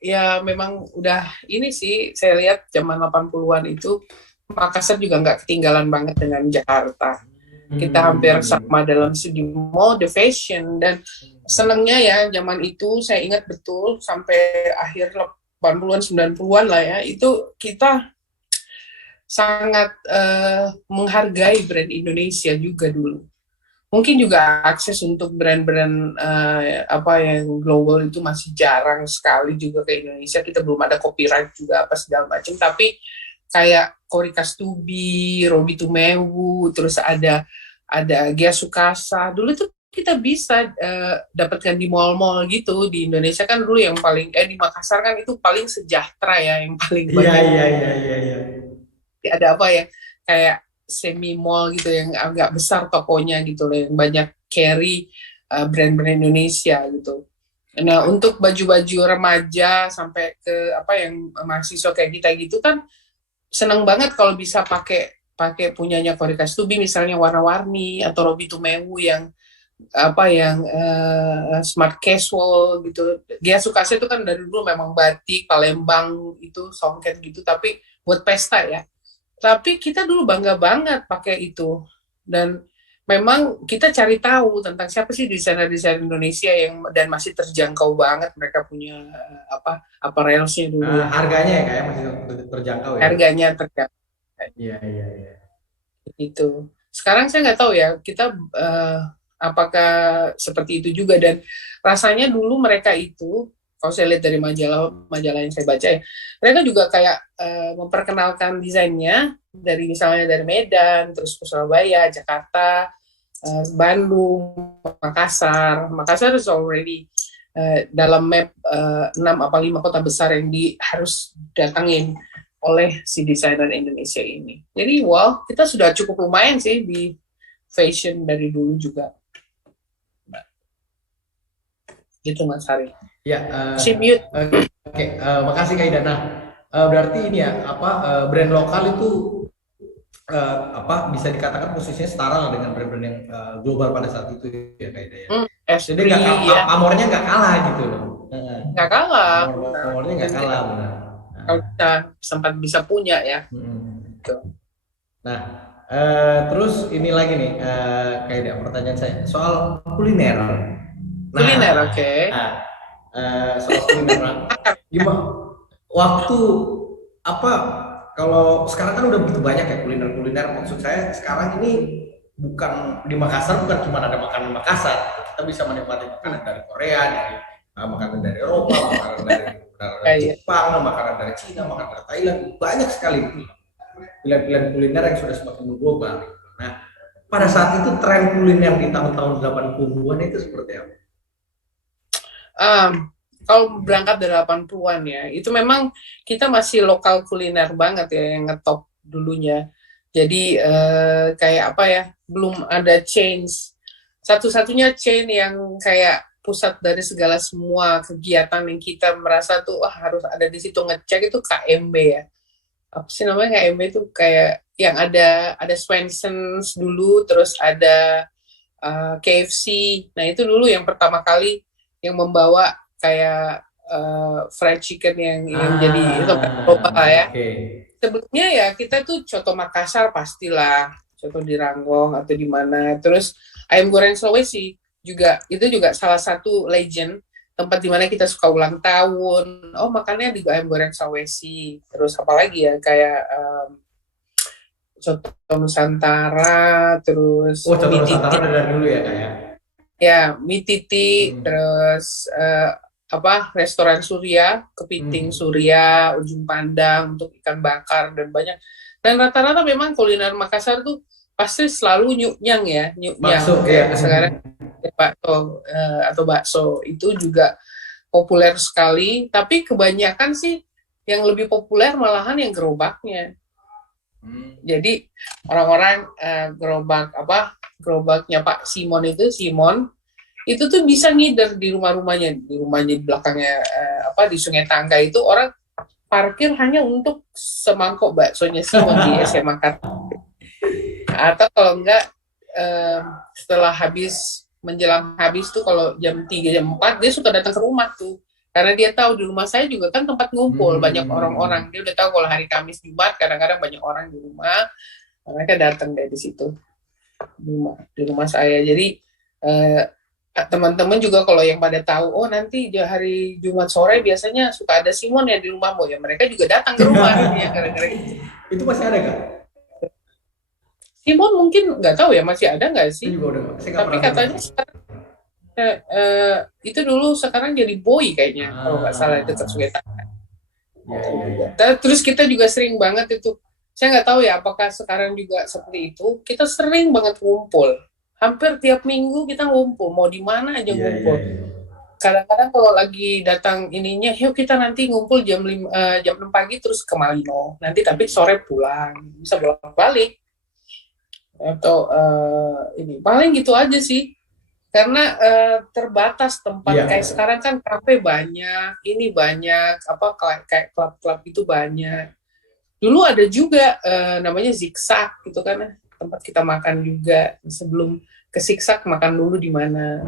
ya memang udah ini sih saya lihat zaman 80-an itu Makassar juga nggak ketinggalan banget dengan Jakarta. Kita hampir sama dalam segi mode, fashion, dan senangnya ya zaman itu saya ingat betul sampai akhir 80-an 90-an lah ya, itu kita sangat menghargai brand Indonesia juga dulu. mungkin juga akses untuk brand-brand apa yang global itu masih jarang sekali juga ke Indonesia. Kita belum ada copyright juga apa segala macam. Tapi kayak Cory Kastubi, Robi Tumewu, terus ada Gia Sukasa. Dulu tuh kita bisa dapatkan di mall-mall gitu. Di Indonesia kan dulu yang paling di Makassar kan itu paling sejahtera ya, yang paling Iya, banyak. iya. Ada apa ya, kayak semi mall gitu yang agak besar tokonya gitu loh, yang banyak carry brand-brand Indonesia gitu. Nah, untuk baju-baju remaja sampai ke apa yang mahasiswa kayak kita gitu kan seneng banget kalau bisa pakai punyanya Cory Kastubi misalnya warna-warni, atau Robi Tumewu yang apa yang smart casual gitu. Dia suka sih itu kan dari dulu memang batik Palembang itu songket gitu, tapi buat pesta ya. Tapi kita dulu bangga banget pakai itu. Dan memang kita cari tahu tentang siapa sih desainer-desainer Indonesia yang dan masih terjangkau banget, mereka punya apa apparel-nya dulu. Harganya ya kayak masih terjangkau ya. Harganya terjangkau. Iya. Itu. Sekarang saya nggak tahu ya, kita apakah seperti itu juga, dan rasanya dulu mereka itu, kalau saya lihat dari majalah yang saya baca ya, mereka juga kayak memperkenalkan desainnya dari misalnya dari Medan, terus ke Surabaya, Jakarta, Bandung, Makassar is already dalam map 6 apa 5 kota besar yang harus datangin oleh si desainer Indonesia ini. Jadi kita sudah cukup lumayan sih di fashion dari dulu juga. Gitu Mas Hari. Ya. Mute. Oke, makasih Kak Ida. Nah, berarti ini ya brand lokal itu bisa dikatakan posisinya setara lah dengan brand-brand yang global pada saat itu ya Kak Ida ya. Jadi pamornya nggak kalah gitu loh. Nggak kalah. Pamornya nggak kalah benar. Kalau kita sempat bisa punya ya. Nah, terus ini lagi nih kayak pertanyaan saya soal kuliner. Kuliner, oke. Soal kuliner. Gimana? Waktu apa? Kalau sekarang kan udah begitu banyak ya kuliner. Maksud saya sekarang ini bukan di Makassar bukan cuma ada makanan Makassar. Kita bisa menikmati makanan dari Korea, dari makanan dari Eropa, makanan dari Jepang, makanan dari Cina, makanan dari Thailand, banyak sekali pilihan-pilihan kuliner yang sudah semakin global. Nah, pada saat itu tren kuliner di tahun-tahun 80-an itu seperti apa? Kalau berangkat dari 80-an ya, itu memang kita masih lokal kuliner banget ya yang ngetop dulunya. Jadi kayak apa ya, belum ada change. Satu-satunya chain yang kayak pusat dari segala semua kegiatan yang kita merasa tuh harus ada di situ ngecek itu KMB ya. Apa sih namanya KMB itu kayak yang ada Swensons dulu, terus ada KFC. Nah itu dulu yang pertama kali yang membawa kayak fried chicken yang jadi itu global ya. Sebelumnya ya kita tuh coto Makassar pastilah, coto di Ranggong atau di mana. Terus ayam goreng Sulawesi itu juga salah satu legend tempat di mana kita suka ulang tahun. Makannya di ayam goreng Sulawesi. Terus apalagi ya kayak coto Nusantara, terus coto Nusantara dari dulu ya kayak. Ya, mie titi, terus restoran Surya, Kepiting Surya, Ujung Pandang untuk ikan bakar dan banyak. Dan rata-rata memang kuliner Makassar tuh pasti selalu nyunyang. Bakso ya. Sekarang atau bakso itu juga populer sekali, tapi kebanyakan sih yang lebih populer malahan yang gerobaknya. Jadi orang-orang gerobaknya Pak Simon itu tuh bisa ngider di rumahnya di belakangnya di Sungai Tangga itu orang parkir hanya untuk semangkok baksonya Simon di SMA Kartini. Atau kalau enggak setelah menjelang habis tuh kalau jam 3 jam 4 dia suka datang ke rumah tuh. Karena dia tahu di rumah saya juga kan tempat ngumpul banyak orang-orang. Dia udah tahu kalau hari Kamis Jumat kadang-kadang banyak orang di rumah. Mereka datang dari situ di rumah saya. Jadi teman-teman juga kalau yang pada tahu nanti hari Jumat sore biasanya suka ada Simon ya di rumahmu ya. Mereka juga datang ke rumah ya gara-gara itu masih ada Kak? Timon mungkin nggak tahu ya masih ada nggak Saya sih? juga udah, saya nggak Tapi pernah dengar katanya sih. sekarang itu dulu sekarang jadi boy kayaknya kalau nggak salah dekat Ah, Sungai. ya, ya, ya. Terus kita juga sering banget itu, saya nggak tahu ya apakah sekarang juga seperti itu, kita sering banget ngumpul. Hampir tiap minggu kita ngumpul, mau di mana aja Iya, iya, ngumpul. iya. Kadang-kadang kalau lagi datang ininya, yuk kita nanti ngumpul jam 6 pagi terus ke Malino. Nanti tapi sore pulang, bisa bolak-balik. Atau ini, paling gitu aja sih. Karena terbatas tempat, Iya. kayak sekarang kan kafe banyak, ini banyak, apa kayak klub-klub itu banyak. Dulu ada juga namanya zigzag gitu kan, tempat kita makan juga. Sebelum ke zigzag makan dulu di mana.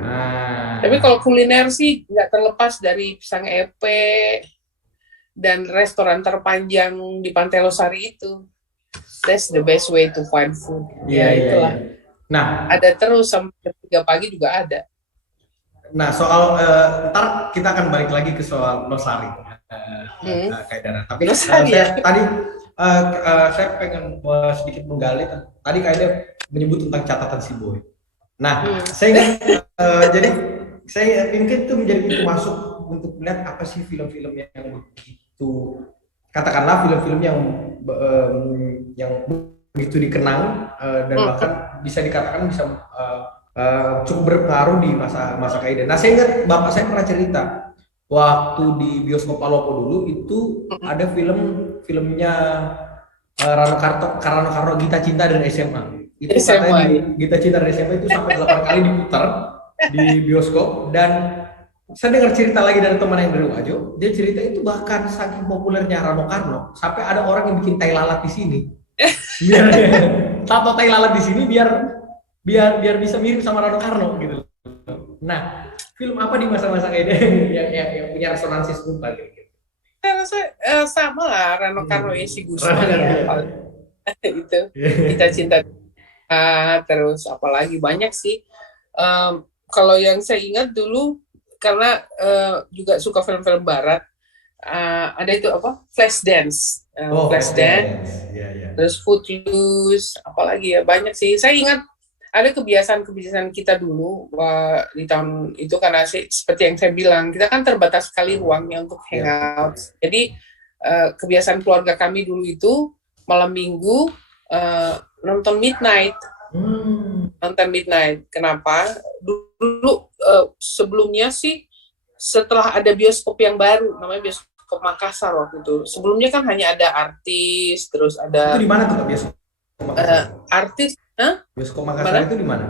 Tapi Ah, kalau kuliner sih nggak terlepas dari pisang epe dan restoran terpanjang di Pantai Losari itu. That's the best way to find food. iya, Ya iya, iya. itulah. Nah, Ada terus sampai jam 3 pagi juga ada. nah, soal ntar kita akan balik lagi ke soal Losari, Hmm. Kak Dara. Tapi Losari ya. saya tadi saya pengen sedikit menggali. Tadi Kak Ida menyebut tentang catatan si Boy. Nah, saya ingat jadi saya mungkin itu menjadi pintu masuk untuk melihat apa sih film-film yang begitu, katakanlah film-film yang begitu dikenang dan bahkan bisa dikatakan bisa cukup berpengaruh di masa masa Kak Ida. Nah, saya ingat bapak saya pernah cerita waktu di bioskop Palopo dulu itu ada filmnya Rano Karno Gita Cinta dan SMA. Itu katanya SMA. di Gita Cinta dan SMA itu sampai 8 kali diputar di bioskop. Dan saya dengar cerita lagi dari teman yang dari Wajo, dia cerita itu bahkan saking populernya Rano Karno sampai ada orang yang bikin tai lalat di sini. Biar tato tai lalat di sini biar biar biar bisa mirip sama Rano Karno gitu. Nah, film apa di masa-masa kayak ini yang punya resonansi serupa gitu? Saya rasa sama lah Rano Karno Esi Rano Gusman Karno ya ya. paling itu kita cinta. Terus apalagi banyak sih. Kalau yang saya ingat dulu karena juga suka film-film barat, ada itu apa Flashdance, Oh, Flashdance, Flashdance. Ya, ya. terus Footloose, apalagi ya banyak sih. Saya ingat ada kebiasaan-kebiasaan kita dulu di tahun itu karena seperti yang saya bilang kita kan terbatas sekali ruangnya untuk hangout. Jadi kebiasaan keluarga kami dulu itu malam minggu nonton midnight. Nonton midnight. Kenapa? Dulu sebelumnya sih setelah ada bioskop yang baru namanya bioskop Makassar waktu itu. Sebelumnya kan hanya ada artis, terus ada Itu di mana tuh Kak bioskop? artis, Bioskop Makassar itu di mana?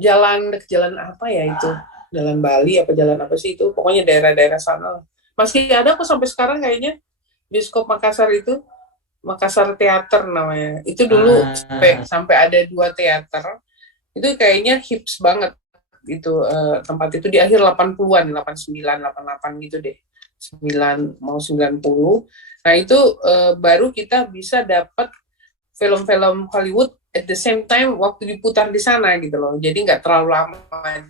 jalan apa ya itu? Jalan Bali apa jalan apa sih itu? Pokoknya daerah-daerah sana. Masih ada kok sampai sekarang kayaknya bioskop Makassar itu. Makassar Teater namanya. Itu dulu sampai ada 2 teater. Itu kayaknya hits banget itu tempat itu di akhir 80-an, 89, 88 gitu deh. 9 mau 90. Nah, itu baru kita bisa dapat film-film Hollywood at the same time waktu diputar di sana gitu loh. Jadi nggak terlalu lama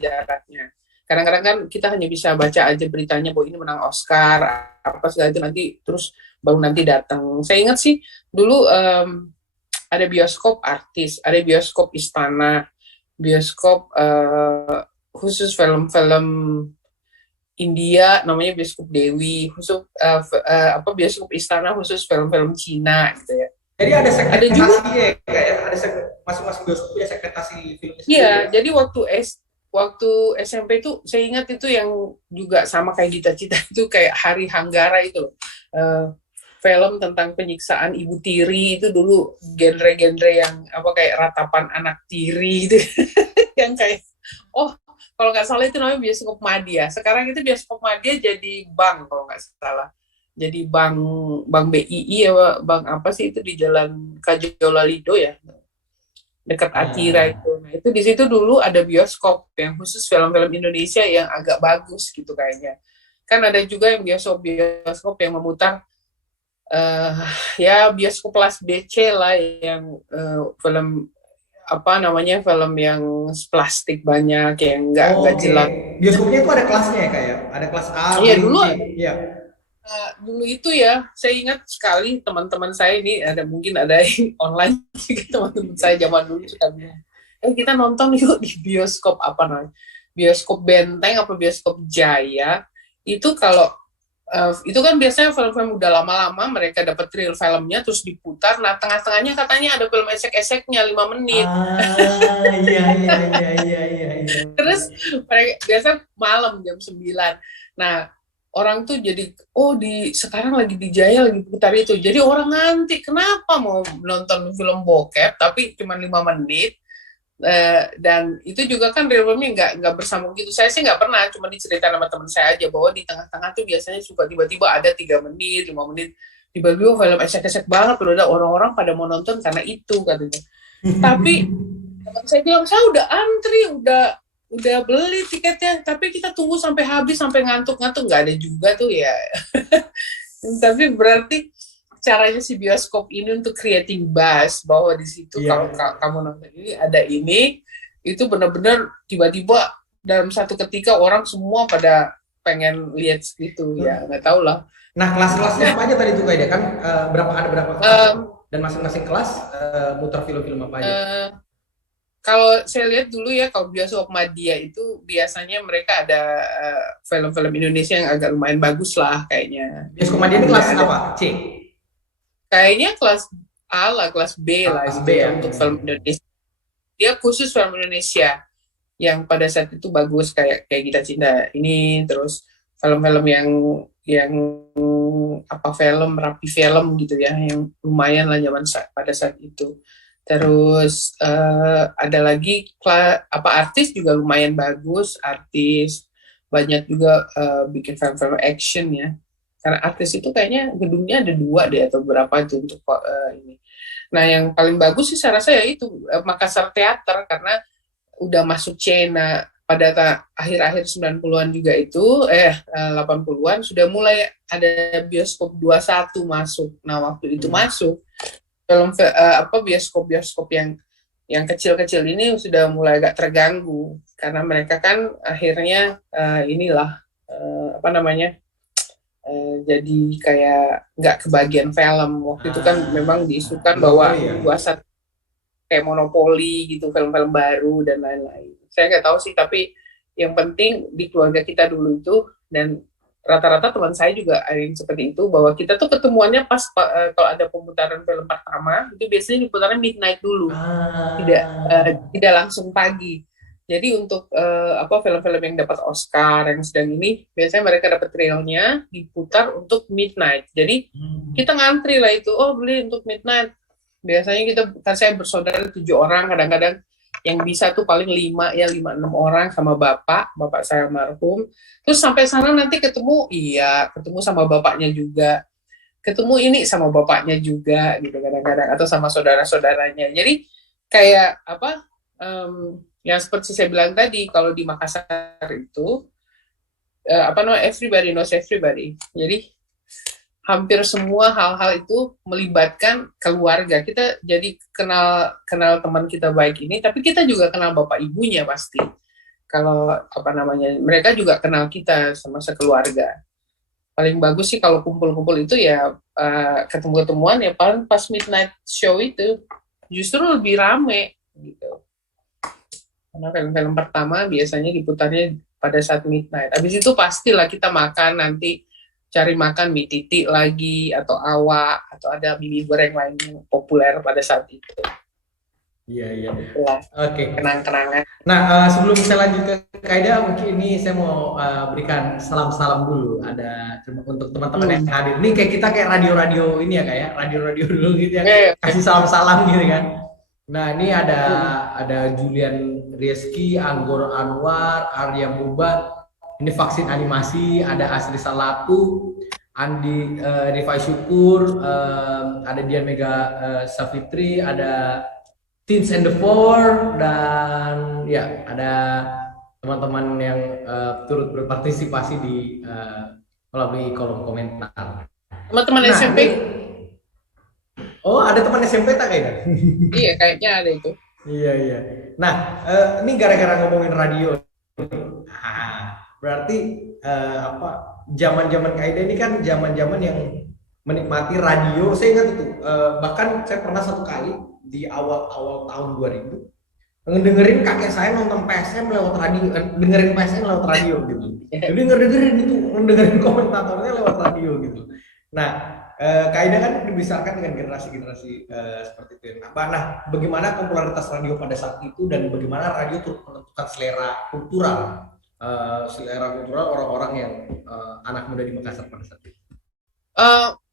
jaraknya. Kadang-kadang kan kita hanya bisa baca aja beritanya bahwa ini menang Oscar apa segala itu nanti terus baru nanti datang. Saya ingat sih dulu ada bioskop artis, ada bioskop istana, bioskop khusus film-film India namanya bioskop Dewi, khusus bioskop istana khusus film-film Cina gitu ya. Jadi ada segmentasi ya, kayak ada masing-masing bioskop punya segmentasi filmnya sendiri. Iya, jadi waktu SMP itu saya ingat itu yang juga sama kayak Gita-Cita itu kayak Hari Hanggara itu loh. Film tentang penyiksaan ibu tiri itu dulu genre-genre yang apa kayak Ratapan Anak Tiri itu yang kayak kalau nggak salah itu namanya bioskop Madia. Sekarang itu bioskop Madia jadi bank kalau nggak salah. Jadi bank BII ya, bank apa sih itu di Jalan Kajolalido ya, dekat Atira itu. Nah, itu di situ dulu ada bioskop yang khusus film-film Indonesia yang agak bagus gitu kayaknya. Kan ada juga yang bioskop yang memutar ya bioskop kelas BC lah yang film apa namanya film yang plastik banyak yang nggak jelas. Bioskopnya itu ada kelasnya ya kayak ada kelas A, Iya B, dulu C. Iya. Dulu itu ya, saya ingat sekali teman-teman saya ini mungkin ada yang online teman-teman saya zaman dulu suka bilang, kita nonton yuk di bioskop apa namanya, bioskop Benteng apa bioskop Jaya. Itu kalau itu kan biasanya film-film udah lama-lama mereka dapat reel filmnya terus diputar. Nah tengah-tengahnya katanya ada film esek-eseknya 5 menit. Iya iya iya iya iya iya. Terus mereka biasa malam jam 9. Nah, orang tuh jadi sekarang lagi di Jaya lagi putar itu. Jadi orang nganti kenapa mau nonton film bokep tapi cuma 5 menit. Dan itu juga kan filmnya nggak bersambung gitu. Saya sih nggak pernah, cuma diceritakan sama teman saya aja bahwa di tengah-tengah tuh biasanya suka tiba-tiba ada 3 menit, 5 menit, tiba-tiba film esek-esek banget, udah orang-orang pada mau nonton karena itu katanya. Tapi saya bilang saya udah antri, udah beli tiketnya, tapi kita tunggu sampai habis, sampai ngantuk-ngantuk, nggak ada juga tuh ya. Tapi berarti caranya si bioskop ini untuk creating buzz bahwa di situ kalau kamu nonton ini ada ini, itu benar-benar tiba-tiba dalam satu ketika orang semua pada pengen lihat gitu ya, nggak tahu lah. Nah kelas-kelasnya apa aja tadi tuh Kaida kan berapa kelas dan masing-masing kelas muter film-film apa aja? Kalau saya lihat dulu ya, kalau bioskop Madya itu biasanya mereka ada film-film Indonesia yang agak lumayan bagus lah kayaknya. Bioskop Madya ini kelas apa? C? Kayaknya kelas A lah, kelas B lah kelas gitu B ya untuk film Indonesia. Dia khusus film Indonesia yang pada saat itu bagus kayak Kita Cinta ini, terus film-film yang rapi film gitu ya, yang lumayan lah pada saat itu. Terus ada lagi artis juga lumayan bagus, artis banyak juga bikin film-film action ya. Karena artis itu kayaknya gedungnya ada 2 deh atau berapa itu untuk ini. Nah yang paling bagus sih saya rasa ya itu Makassar Theater, karena udah masuk Cina pada akhir-akhir 90-an juga itu 80-an sudah mulai ada bioskop 21 masuk. Nah waktu itu masuk film bioskop yang kecil-kecil ini sudah mulai agak terganggu karena mereka kan akhirnya jadi kayak nggak kebagian film. Waktu itu kan memang diisukan bahwa 21 kayak monopoli gitu, film-film baru dan lain-lain. Saya nggak tahu sih, tapi yang penting di keluarga kita dulu itu, dan rata-rata teman saya juga ada yang seperti itu, bahwa kita tuh ketemuannya pas kalau ada pemutaran film pertama itu biasanya diputarnya midnight dulu, tidak langsung pagi. Jadi untuk film-film yang dapat Oscar yang sedang ini biasanya mereka dapat reelnya diputar untuk midnight. Jadi kita ngantri lah itu, beli untuk midnight. Biasanya saya bersaudara 7 orang, kadang-kadang yang bisa tuh paling 5-6 orang sama bapak saya almarhum. Terus sampai sana nanti ketemu sama bapaknya juga, ketemu ini sama bapaknya juga gitu kadang-kadang, atau sama saudara-saudaranya. Jadi kayak yang seperti saya bilang tadi, kalau di Makassar itu everybody knows everybody. Jadi hampir semua hal-hal itu melibatkan keluarga. Kita jadi kenal teman kita baik ini, tapi kita juga kenal bapak ibunya pasti. Kalau mereka juga kenal kita sama sekeluarga. Paling bagus sih kalau kumpul-kumpul itu ya ketemu-ketemuan ya paling pas midnight show itu justru lebih rame gitu. Karena film-film pertama biasanya diputarnya pada saat midnight. Habis itu pastilah kita makan, nanti cari makan mie titik lagi atau awak atau ada mie goreng lain yang populer pada saat itu. Iya. Oke. Kenang-kenangan. Nah sebelum saya lanjut ke Kaida, mungkin ini saya mau berikan salam-salam dulu. Ada untuk teman-teman yang hadir. Ini kayak radio-radio ini ya kayak radio-radio dulu gitu ya. Kasih salam-salam gitu kan. Nah ini ada Julian Rizky, Anggor Anwar, Arya Mubat. Ini vaksin animasi, ada Asri Salatu, Andi Rifai Syukur, ada Dian Mega Safitri, ada Teens and the Four, dan ya ada teman-teman yang turut berpartisipasi di melalui kolom komentar. Teman-teman SMP? Oh ada teman SMP tak kayaknya? Iya kayaknya ada itu. Iya. Nah ini gara-gara ngomongin radio. Berarti zaman-zaman Kaida ini kan zaman-zaman yang menikmati radio. Saya ingat itu, bahkan saya pernah satu kali di awal-awal tahun 2000 ngedengerin kakek saya nonton PSM lewat radio, dengerin PSM lewat radio gitu. Jadi ngedengerin itu, ngedengerin komentatornya lewat radio gitu. Nah, Kaida kan dibesarkan dengan generasi-generasi seperti itu. Nah, bagaimana popularitas radio pada saat itu dan bagaimana radio turut menentukan selera kultural orang-orang yang anak muda di Makassar pada saat itu.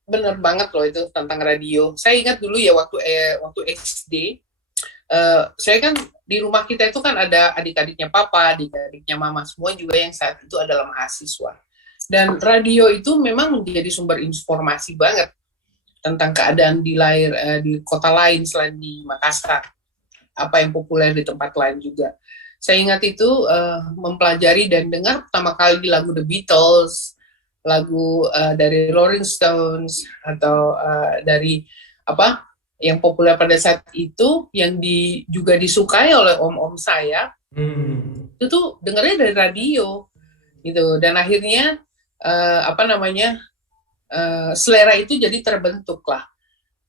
Bener banget loh itu tentang radio. Saya ingat dulu ya waktu SD, saya kan di rumah kita itu kan ada adik-adiknya papa, adik-adiknya mama, semua juga yang saat itu adalah mahasiswa. Dan radio itu memang menjadi sumber informasi banget tentang keadaan di kota lain selain di Makassar, apa yang populer di tempat lain juga. Saya ingat itu mempelajari dan dengar pertama kali lagu The Beatles, lagu dari Rolling Stones, atau dari apa yang populer pada saat itu, yang juga disukai oleh om-om saya, itu tuh dengarnya dari radio gitu. Dan akhirnya selera itu jadi terbentuk lah.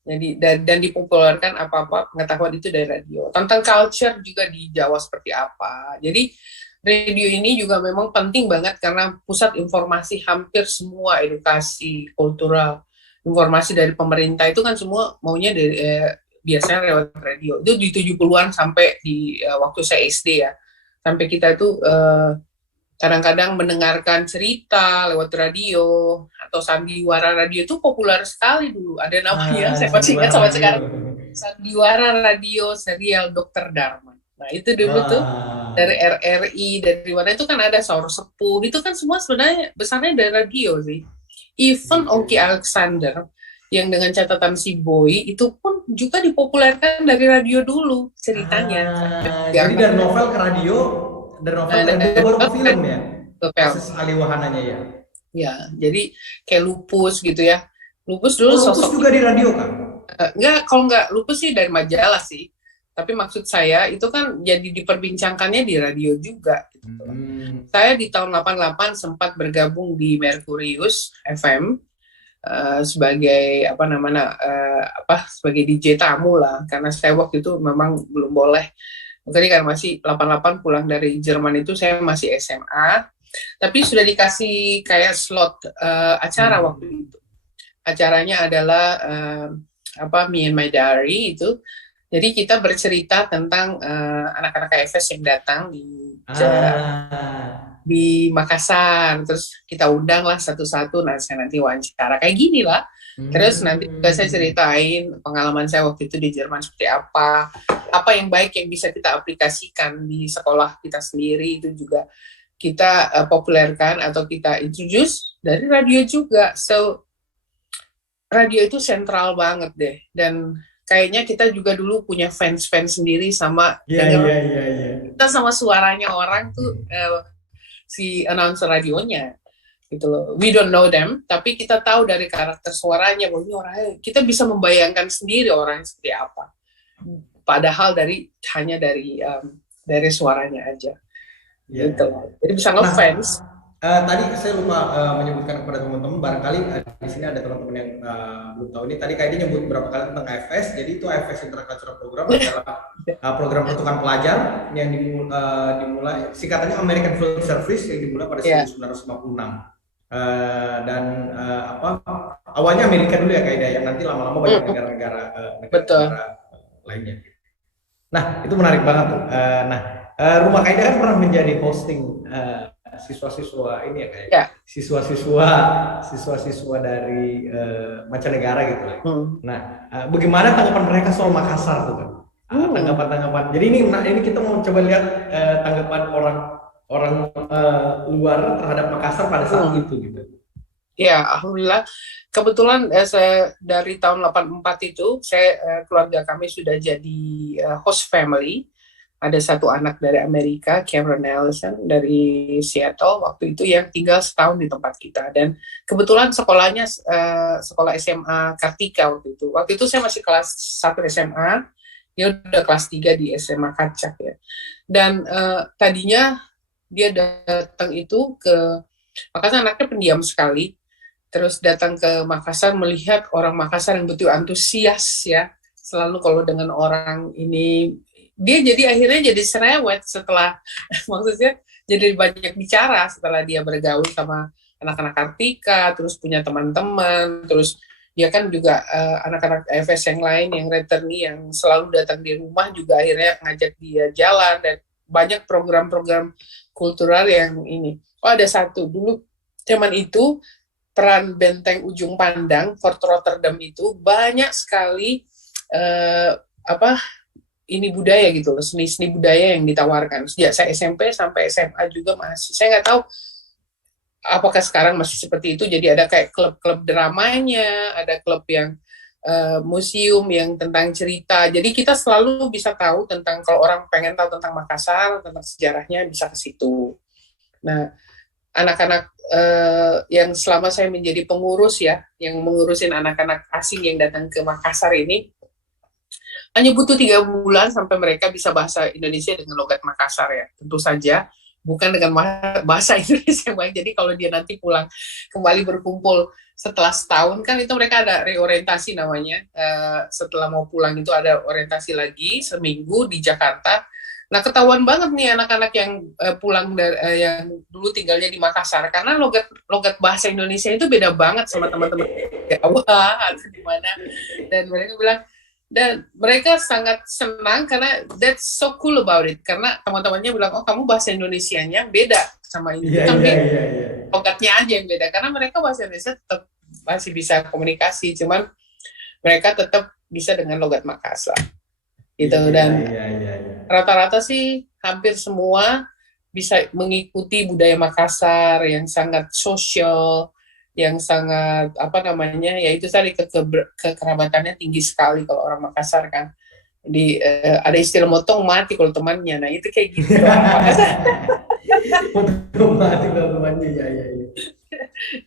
Jadi dan dipopulerkan apa-apa pengetahuan itu dari radio. Tentang culture juga di Jawa seperti apa. Jadi radio ini juga memang penting banget karena pusat informasi hampir semua edukasi, kultural, informasi dari pemerintah itu kan semua maunya dari biasanya lewat radio. Itu di 70-an sampai di waktu saya SD ya. Sampai kita itu kadang-kadang mendengarkan cerita lewat radio atau sandiwara radio itu populer sekali dulu. Ada namanya, saya masih ingat sampai sekarang. Sandiwara radio serial Dr. Dharma. Nah, itu dulu tuh dari RRI, dari mana itu kan ada Saur Sepuh. Itu kan semua sebenarnya besarnya dari radio sih. Even Ongki Alexander yang dengan catatan si Boy itu pun juga dipopulerkan dari radio dulu ceritanya. Jadi dari novel ke radio, dari novel ke radio baru ke film ya? Proses alih wahananya ya? Ya, jadi kayak Lupus gitu ya. Lupus dulu Lupus juga di radio kan? Enggak, kalau enggak Lupus sih dari majalah sih. Tapi maksud saya itu kan jadi diperbincangkannya di radio juga. Gitu. Saya di tahun 88 sempat bergabung di Merkurius FM sebagai sebagai DJ tamu lah. Karena saya waktu itu memang belum boleh. Mungkin karena masih 88 pulang dari Jerman itu saya masih SMA. Tapi sudah dikasih kayak slot acara waktu itu. Acaranya adalah Me and My Diary itu. Jadi kita bercerita tentang anak-anak KFS yang datang di Makassar, terus kita undang lah satu-satu, saya nanti wawancara kayak gini lah. Terus nanti juga saya ceritain pengalaman saya waktu itu di Jerman seperti apa yang baik yang bisa kita aplikasikan di sekolah kita sendiri, itu juga kita populerkan atau kita introduce dari radio juga. So radio itu sentral banget deh, dan kayaknya kita juga dulu punya fans sendiri sama kita sama suaranya orang tuh si announcer radionya gitu loh. We don't know them, tapi kita tahu dari karakter suaranya bahwa ini orangnya, kita bisa membayangkan sendiri orangnya seperti apa. Padahal hanya dari suaranya aja. Gitu loh. Jadi bisa ngefans. Tadi saya lupa menyebutkan kepada teman-teman, barangkali di sini ada teman-teman yang belum tahu ini. Tadi dia nyebut beberapa kali tentang AFS. Jadi itu AFS Intercultural Program adalah program pertukaran pelajar yang dimulai, singkatannya American Field Service, yang dimulai pada 1956. Dan awalnya Amerika dulu ya Kaida, yang nanti lama-lama banyak negara-negara lainnya. Nah, itu menarik banget tuh. Rumah Kaida kan pernah menjadi hosting siswa-siswa ini ya kayak siswa-siswa dari mancanegara gitu lah. Nah, bagaimana tanggapan mereka soal Makassar tuh kan? Tanggapan. Jadi ini kita mau coba lihat tanggapan orang luar terhadap Makassar pada saat itu gitu. Ya, alhamdulillah. Kebetulan saya dari tahun 84 itu keluarga kami sudah jadi host family. Ada satu anak dari Amerika, Cameron Ellison dari Seattle waktu itu, yang tinggal setahun di tempat kita. Dan kebetulan sekolahnya sekolah SMA Kartika waktu itu. Waktu itu saya masih kelas 1 SMA, dia udah kelas 3 di SMA Kacak ya. Dan tadinya dia datang itu ke Makassar anaknya pendiam sekali. Terus datang ke Makassar melihat orang Makassar yang betul antusias ya. Selalu kalau dengan orang ini dia jadi akhirnya jadi cerewet setelah maksudnya jadi banyak bicara setelah dia bergaul sama anak-anak Kartika, terus punya teman-teman, terus dia kan juga anak-anak FS yang lain yang returnee yang selalu datang di rumah juga akhirnya ngajak dia jalan dan banyak program-program kultural yang ini. Oh ada satu dulu zaman itu peran Benteng Ujung Pandang Fort Rotterdam itu banyak sekali apa ini budaya gitu loh, seni-seni budaya yang ditawarkan sejak saya SMP sampai SMA juga masih. Saya nggak tahu apakah sekarang masih seperti itu. Jadi ada kayak klub-klub dramanya, ada klub yang museum yang tentang cerita. Jadi kita selalu bisa tahu tentang kalau orang pengen tahu tentang Makassar, tentang sejarahnya bisa ke situ. Nah, anak-anak yang selama saya menjadi pengurus ya, yang mengurusin anak-anak asing yang datang ke Makassar ini, hanya butuh 3 bulan sampai mereka bisa bahasa Indonesia dengan logat Makassar ya. Tentu saja bukan dengan bahasa Indonesia yang baik. Jadi kalau dia nanti pulang kembali berkumpul setelah setahun kan itu mereka ada reorientasi namanya. Setelah mau pulang itu ada orientasi lagi seminggu di Jakarta. Nah ketahuan banget nih anak-anak yang pulang yang dulu tinggalnya di Makassar karena logat bahasa Indonesia itu beda banget sama teman-teman Jawa atau di mana. Dan mereka bilang dan mereka sangat senang karena that's so cool about it karena teman-temannya bilang oh kamu bahasa Indonesianya beda sama ini tapi logatnya aja yang beda karena mereka bahasa Indonesia tetap masih bisa komunikasi cuman mereka tetap bisa dengan logat Makassar gitu dan rata-rata sih hampir semua bisa mengikuti budaya Makassar yang sangat sosial yang sangat apa namanya ya itu tadi kekerabatannya tinggi sekali kalau orang Makassar kan di ada istilah motong mati kalau temannya nah itu kayak gitu motong mati kalau temannya ya.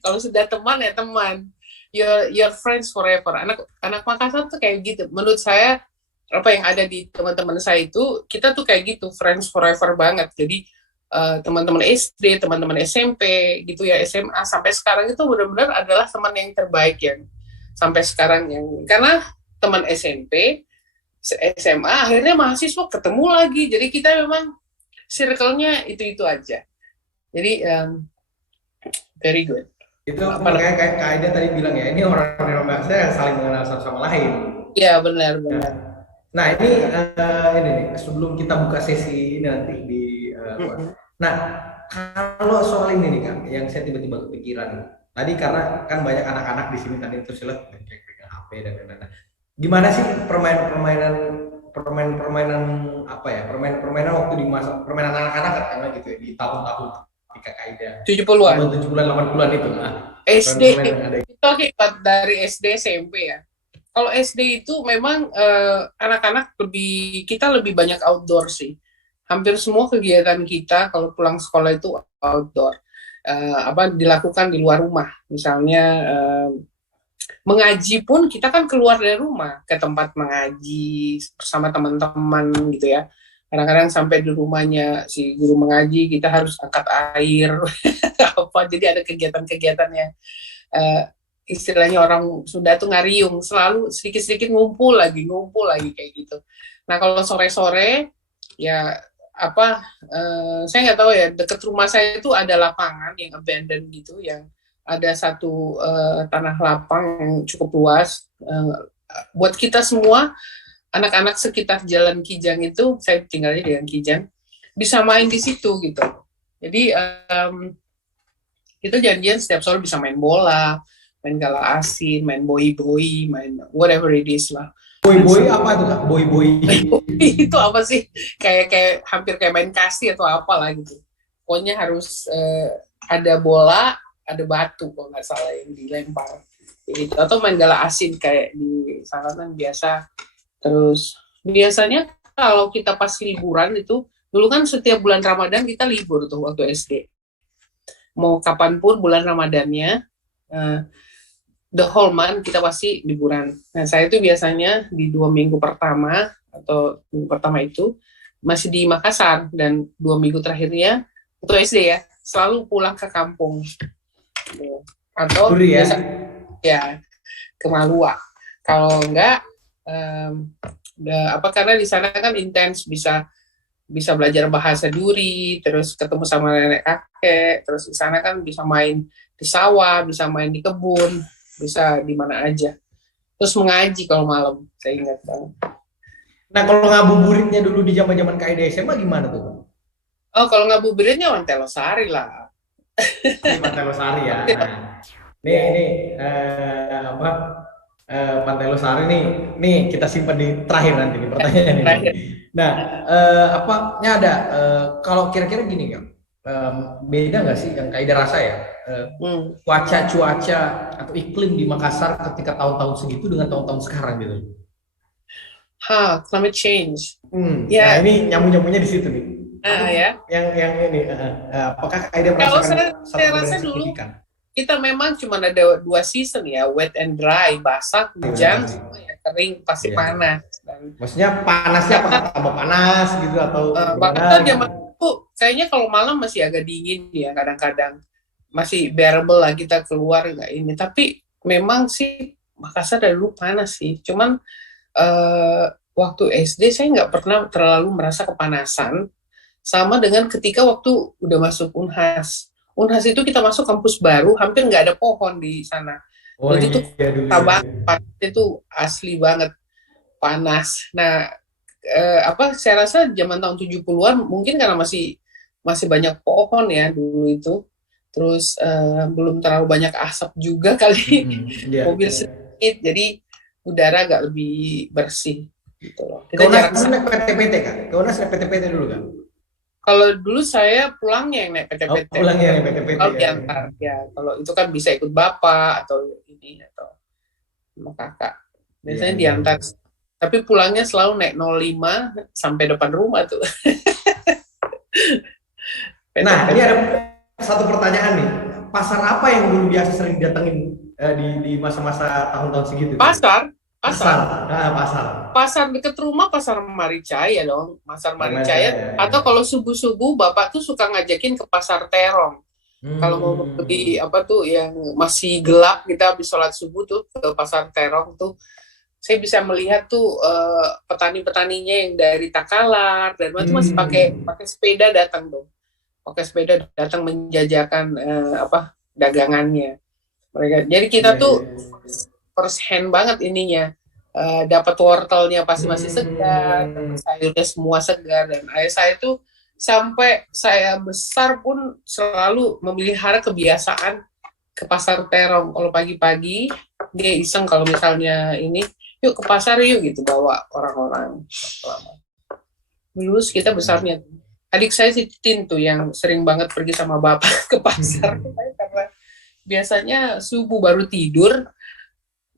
Kalau sudah teman ya teman your friends forever anak Makassar tuh kayak gitu menurut saya apa yang ada di teman-teman saya itu kita tuh kayak gitu friends forever banget jadi teman-teman SD, teman-teman SMP gitu ya, SMA sampai sekarang itu benar-benar adalah teman yang terbaik yang sampai sekarang yang karena teman SMP, SMA akhirnya mahasiswa ketemu lagi. Jadi kita memang circle-nya itu aja. Jadi very good. Itu makanya kayak Kak Aida tadi bilang ya, ini orang-orang Makassar yang saling mengenal satu sama lain. Iya, benar. Nah, ini nih, sebelum kita buka sesi ini nanti di nah, kalau soal ini nih Kak, yang saya tiba-tiba kepikiran tadi karena kan banyak anak-anak di sini tadi terus pegang HP dan lain-lain. Gimana sih permainan apa ya? Permainan waktu di masa permainan anak-anak katanya gitu ya, di tahun-tahun ketika Kak Aida 70-an, 70-an 80-an itu lah. SD itu akibat dari SD SMP ya. Kalau SD itu memang anak-anak kita lebih banyak outdoor sih. Hampir semua kegiatan kita kalau pulang sekolah itu outdoor. Dilakukan di luar rumah. Misalnya mengaji pun kita kan keluar dari rumah ke tempat mengaji bersama teman-teman gitu ya. Kadang-kadang sampai di rumahnya si guru mengaji kita harus angkat air jadi ada kegiatan-kegiatan yang istilahnya orang Sunda tuh ngariung selalu sedikit-sedikit ngumpul lagi kayak gitu. Nah kalau sore-sore ya saya nggak tahu ya dekat rumah saya itu ada lapangan yang abandoned gitu yang ada satu tanah lapang yang cukup luas buat kita semua anak-anak sekitar Jalan Kijang itu saya tinggalnya di Jalan Kijang bisa main di situ gitu jadi kita janjian setiap sore bisa main bola main gala asin main boy main whatever it is lah. Boy apa tuh Kak? Boy itu apa sih? Kayak hampir kayak main kasih atau apa lah gitu. Pokoknya harus ada bola, ada batu kalau nggak salah yang dilempar. Gitu. Atau main gala asin kayak di sana kan biasa. Terus biasanya kalau kita pas liburan itu, dulu kan setiap bulan Ramadan kita libur tuh waktu SD. Mau kapanpun bulan Ramadannya, the whole month kita pasti liburan. Nah saya itu biasanya di 2 minggu pertama atau minggu pertama itu masih di Makassar dan 2 minggu terakhirnya itu SD ya selalu pulang ke kampung. Atau Duri ya. biasa ya ke Malua. Kalau enggak karena di sana kan intens, bisa belajar bahasa Duri, terus ketemu sama nenek kakek, terus di sana kan bisa main di sawah, bisa main di kebun, bisa di mana aja. Terus mengaji kalau malam, saya ingat banget. Nah, kalau ngabuburitnya dulu di zaman-zaman KID SMA gimana tuh? Oh, kalau ngabuburitnya Pantai Losari lah. Ini Pantai Losari ya. Nah, ini apa? Pantai Losari nih kita simpan di terakhir nanti nih pertanyaan ini. Terakhir. Nah, apanya ada? Kalau kira-kira gini kan, beda nggak sih yang Kaida rasa ya? Cuaca atau iklim di Makassar ketika tahun-tahun segitu dengan tahun-tahun sekarang gitu. Climate change. Nah ini nyamuk-nyamuknya di situ nih. Ya. Yang ini, apakah Kaida merasakan satu perubahan signifikan? Kita memang cuma ada 2 season ya, wet and dry, basah, hujan, kering, pasti panas. Dan maksudnya panasnya apakah tambah panas gitu atau bahkan zaman itu kayaknya kalau malam masih agak dingin ya, kadang-kadang masih bearable lah kita keluar nggak ini. Tapi memang sih Makassar dari dulu panas sih. Cuman waktu SD saya nggak pernah terlalu merasa kepanasan. Sama dengan ketika waktu udah masuk Unhas. Unhas itu kita masuk kampus baru, hampir nggak ada pohon di sana. Jadi itu itu asli banget panas. Nah, saya rasa zaman tahun 70-an mungkin karena masih banyak pohon ya dulu itu. Terus belum terlalu banyak asap juga kali. Mobil sedikit, jadi udara agak lebih bersih gitu loh. Kita jarang naik PT-PT kan? Kau naik PT-PT dulu kan? Kalau dulu saya pulangnya yang naik PT-PT. Pulangnya yang PT-PT. Kalau diantar ya. Kalau itu kan bisa ikut bapak atau ini atau sama kakak. Biasanya diantar. Tapi pulangnya selalu naik 05 sampai depan rumah tuh. Nah, ini ada satu pertanyaan nih. Pasar apa yang dulu biasa sering didatengin di masa-masa tahun-tahun segitu? Pasar. Pasar dekat rumah, Pasar Maricaya dong. Pasar Maricaya. Atau kalau subuh-subuh bapak tuh suka ngajakin ke Pasar Terong. Kalau mau beli yang masih gelap, kita habis sholat subuh tuh ke Pasar Terong tuh. Saya bisa melihat tuh petani-petaninya yang dari Takalar dan itu masih pakai sepeda datang tuh. Pakai sepeda datang menjajakan dagangannya. Mereka. Jadi kita tuh first hand banget ininya. Dapat wortelnya pasti masih segar, sayurnya semua segar, dan ayah saya tuh sampai saya besar pun selalu memelihara kebiasaan ke Pasar Terong. Kalau pagi-pagi dia iseng kalau misalnya ini, yuk ke pasar yuk gitu, bawa orang-orang. Dulu kita besarnya. Adik saya si Titin tuh yang sering banget pergi sama bapak ke pasar karena biasanya subuh baru tidur.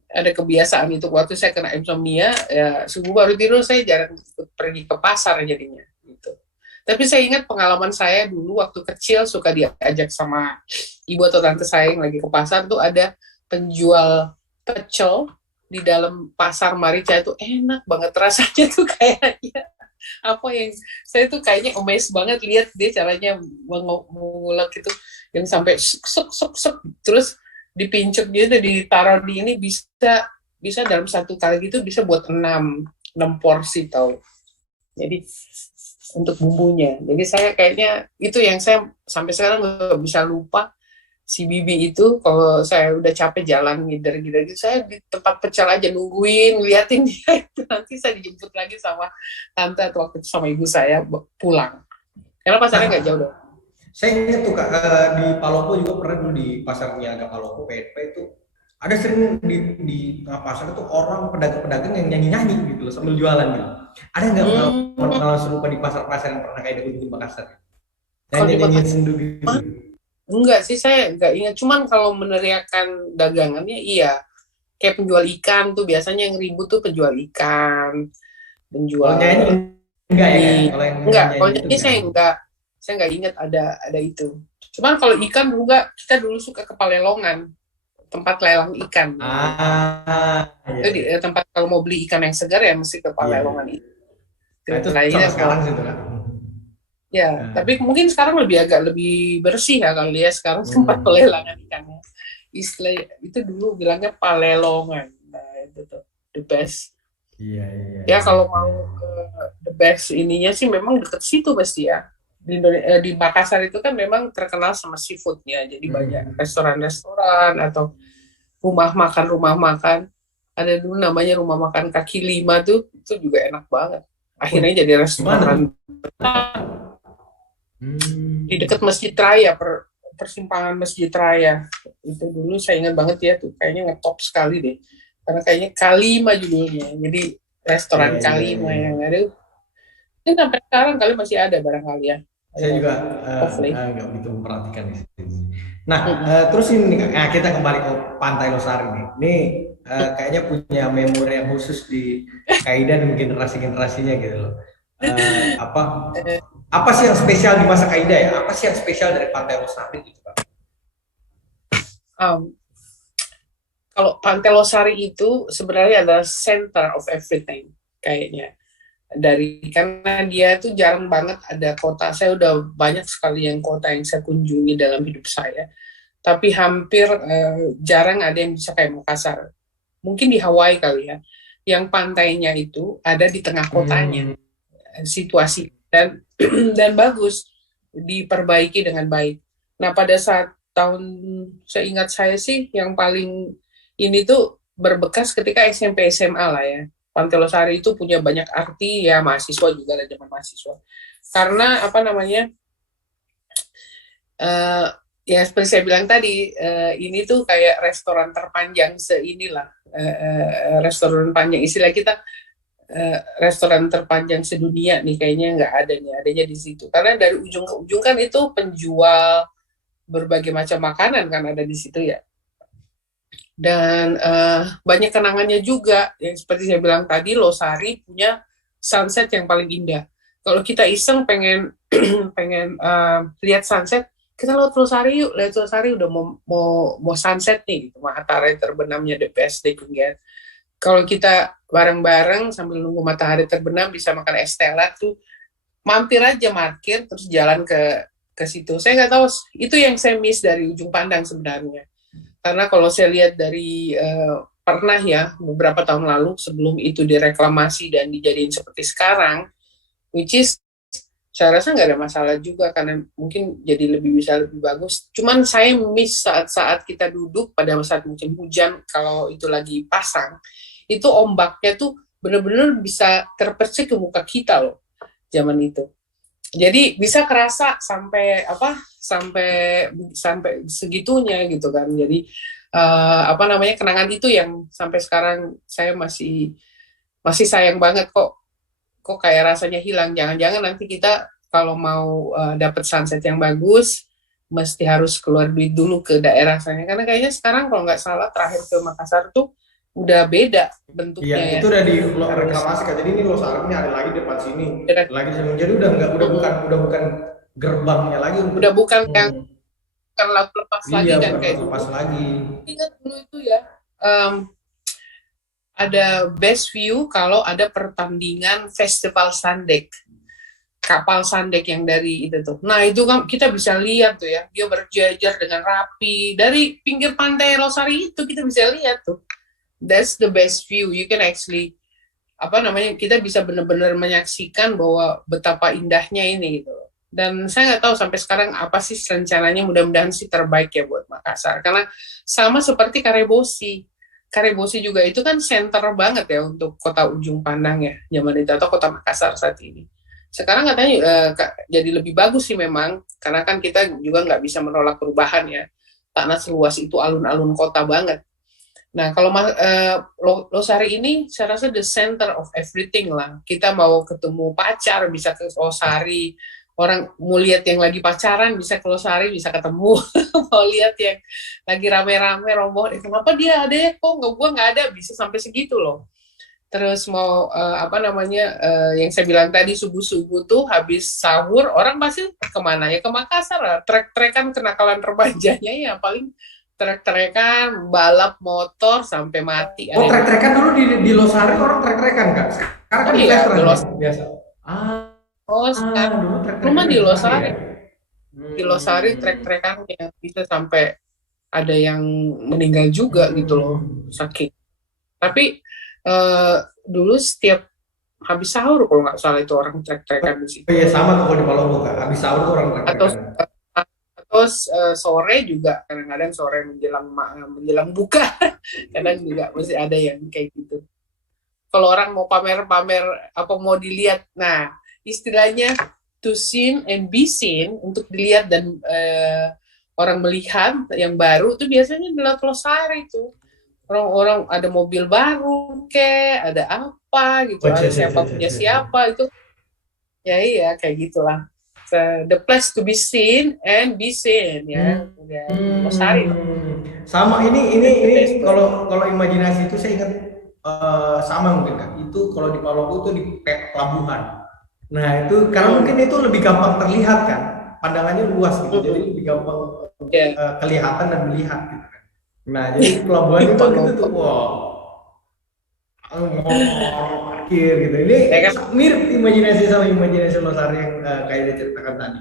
Ada kebiasaan itu waktu saya kena insomnia ya, subuh baru tidur saya jarang pergi ke pasar jadinya gitu. Tapi saya ingat pengalaman saya dulu waktu kecil suka diajak sama ibu atau tante saya yang lagi ke pasar tuh ada penjual pecel di dalam Pasar Maricaya itu enak banget rasanya tuh kayaknya yang saya tuh kayaknya amazed banget lihat dia caranya mengulek itu yang sampai sok terus dipincuk gitu, ditaruh di ini bisa dalam satu kali gitu bisa buat 6 porsi tau. Jadi untuk bumbunya. Jadi saya kayaknya itu yang saya sampai sekarang nggak bisa lupa. Si Bibi itu kalau saya udah capek jalan ngider gitu, saya di tempat pecel aja nungguin, liatin dia itu. Nanti saya dijemput lagi sama tante atau waktu itu sama ibu saya pulang. Karena pasarnya nggak jauh dong. Saya ingat tuh Kak, di Palopo juga pernah dulu di pasar niaga Palopo PNP itu ada sering di tengah pasar itu orang pedagang-pedagang yang nyanyi-nyanyi gitu loh sambil jualan gitu. Ada nggak pengalaman serupa di pasar-pasar yang pernah kayak di Makassar? Nyanyi-nyanyi sendu gitu. Enggak sih, saya enggak ingat. Cuman kalau meneriakan dagangannya iya. Kayak penjual ikan tuh biasanya yang ribut tuh penjual ikan, penjual nyanyi enggak ya? Enggak, kalau nyanyi saya enggak. Saya nggak ingat ada itu. Cuman kalau ikan juga kita dulu suka ke Palelongan, tempat lelang ikan. Itu di tempat kalau mau beli ikan yang segar ya mesti ke Palelongan itu. Nah, itu sama sekarang sih tuh kan. Ya, Nah, tapi mungkin sekarang agak lebih bersih ya kali ya sekarang tempat hmm, pelelangan ikannya. Istilah itu dulu bilangnya palelongan. Nah, itu tuh the best. iya iya Ya iya. kalau Iya. mau the best ininya sih memang deket situ pasti ya. Di Makassar itu kan memang terkenal sama seafoodnya. Jadi banyak Hmm. restoran-restoran atau rumah makan. Ada dulu namanya rumah makan kaki lima tuh, itu juga enak banget. Oh, Akhirnya jadi di mana restoran tuh? di Hmm. dekat Masjid Raya, persimpangan Masjid Raya. Itu dulu saya ingat banget ya tuh, kayaknya ngetop sekali deh. Karena kayaknya Kalima judulnya. Jadi Iya restoran iya Kalima iya. yang ada. Ini sampai sekarang kali masih ada barangkali ya. Saya juga Hopefully. nggak begitu memperhatikan di sini. Nah, Mm-mm. terus ini nih, Kak. Nah, kita kembali ke Pantai Losari nih. Ini kayaknya punya memori yang khusus di Kaida dan generasi-generasinya gitu loh. Apa apa sih yang spesial di masa Kaida ya? Apa sih yang spesial dari Pantai Losari gitu, Kak? Um, Kalau Pantai Losari itu sebenarnya adalah center of everything kayaknya. Karena dia tuh jarang banget ada kota. Saya udah banyak sekali yang kota yang saya kunjungi dalam hidup saya. Tapi hampir jarang ada yang bisa kayak Makassar. Mungkin di Hawaii kali ya. Yang pantainya itu ada di tengah kotanya. Hmm, Situasi dan dan bagus, diperbaiki dengan baik. Nah, pada saat tahun, seingat saya sih yang paling ini tuh berbekas ketika SMP SMA lah ya. Pantai Losari itu punya banyak arti ya, mahasiswa juga ada zaman mahasiswa. Karena apa namanya? uh, Ya seperti saya bilang tadi, ini tuh kayak restoran terpanjang seinilah, restoran panjang istilah kita, restoran terpanjang sedunia nih kayaknya nggak ada nih, adanya di situ. Karena dari ujung ke ujung kan itu penjual berbagai macam makanan kan ada di situ ya. Dan banyak kenangannya juga, yang seperti saya bilang tadi, Losari punya sunset yang paling indah. Kalau kita iseng pengen pengen lihat sunset, kita lihat Losari yuk, lihat Losari udah mau sunset nih, gitu. Matahari terbenamnya the best they can get. Kalau kita bareng-bareng sambil nunggu matahari terbenam bisa makan es teh tuh, mampir aja markir terus jalan ke situ. Saya nggak tahu, itu yang saya miss dari Ujung Pandang sebenarnya. Karena kalau saya lihat dari pernah ya beberapa tahun lalu sebelum itu direklamasi dan dijadiin seperti sekarang, which is saya rasa nggak ada masalah juga karena mungkin jadi lebih bagus. Cuman saya miss saat-saat kita duduk pada saat musim hujan, kalau itu lagi pasang, itu ombaknya tuh bener-bener bisa terpercik ke muka kita loh zaman itu. Jadi bisa kerasa sampai sampai segitunya gitu kan. Jadi apa namanya, kenangan itu yang sampai sekarang saya masih masih sayang banget, kok kayak rasanya hilang. Jangan-jangan nanti kita kalau mau dapet sunset yang bagus mesti harus keluar duit dulu ke daerah sana, karena kayaknya sekarang kalau nggak salah terakhir ke Makassar tuh udah beda iya, bentuknya ya, itu udah di harus reklamasi Kak. Jadi ini Losari ini ada lagi depan sini. direk- Lagi jadi udah bukan gerbangnya lagi untuk udah bukan yang hmm, lepas iya lagi kan bukan kayak lepas dulu. lagi. Ingat dulu itu ya, um, ada best view kalau ada pertandingan festival sandek, kapal sandek yang dari itu tuh. Nah itu kan kita bisa lihat tuh ya, dia berjajar dengan rapi dari pinggir pantai Losari itu, kita bisa lihat tuh. That's the best view. You can actually apa namanya, kita bisa benar-benar menyaksikan bahwa betapa indahnya ini gitu. Dan saya nggak tahu sampai sekarang apa sih rencananya, mudah-mudahan sih terbaik ya buat Makassar. Karena sama seperti Karebosi. Karebosi juga itu kan center banget ya untuk kota Ujung Pandang ya, zaman itu, atau kota Makassar saat ini. Sekarang katanya jadi lebih bagus sih memang, karena kan kita juga nggak bisa menolak perubahan ya. Tanah seluas itu, alun-alun kota banget. Nah, kalau Losari ini saya rasa the center of everything lah. Kita mau ketemu pacar bisa ke Losari, orang mau lihat yang lagi pacaran bisa ke Losari, bisa ketemu. Mau lihat yang lagi rame-rame rombongan, kenapa dia ada ya? Kok nggak, gua nggak ada, bisa sampai segitu loh. Terus mau apa namanya, yang saya bilang tadi, subuh-subuh tuh habis sahur orang pasti kemana ya, ke Makassar lah, trek-trekan kenakalan remajanya ya, paling trek-trekan balap motor sampai mati, Oh ada yang trek-trekan dulu di Losari orang trek-trekan Kak. Sekarang oh kan di iya veteran di ya Los biasa. Ah. Oh, sekarang Dulu rumah trek-trekannya di di Losari ya. Losari. Di Losari trek-trekannya bisa sampai ada yang meninggal juga gitu loh, Hmm. saking. Tapi eh, dulu setiap habis sahur kalau nggak salah itu orang trek-trekan di Oh situ. iya sama tuh kalau di Palopo Kak. Habis sahur tuh orang Atau trek-trekan. sore juga kadang-kadang sore menjelang menjelang buka kadang juga masih ada yang kayak gitu. Kalau orang mau pamer-pamer apa mau dilihat, nah istilahnya to seen and be seen untuk dilihat dan orang melihat yang baru itu biasanya di Losari itu orang-orang ada mobil baru ada apa gitu, Oh, ada cia, cia, siapa cia, cia, punya cia. siapa itu. Ya iya kayak gitulah. So, the place to be seen and be seen ya, Hmm. udah di Losari lah. Sama ini The best place. kalau kalau imajinasi itu saya ingat sama mungkin Kak. Itu kalau di Palopo itu di pelabuhan. Nah, itu karena mungkin Hmm. itu lebih gampang terlihat kan. Pandangannya luas gitu. Jadi Mm-mm. lebih gampang Ya, kelihatan dan melihat gitu kan. Nah, jadi di pelabuhan itu gitu tuh. gampang. Wow. Parkir gitu. Ini Ya kan. mirip imajinasi sama imajinasi Losari yang kayak dia ceritakan tadi.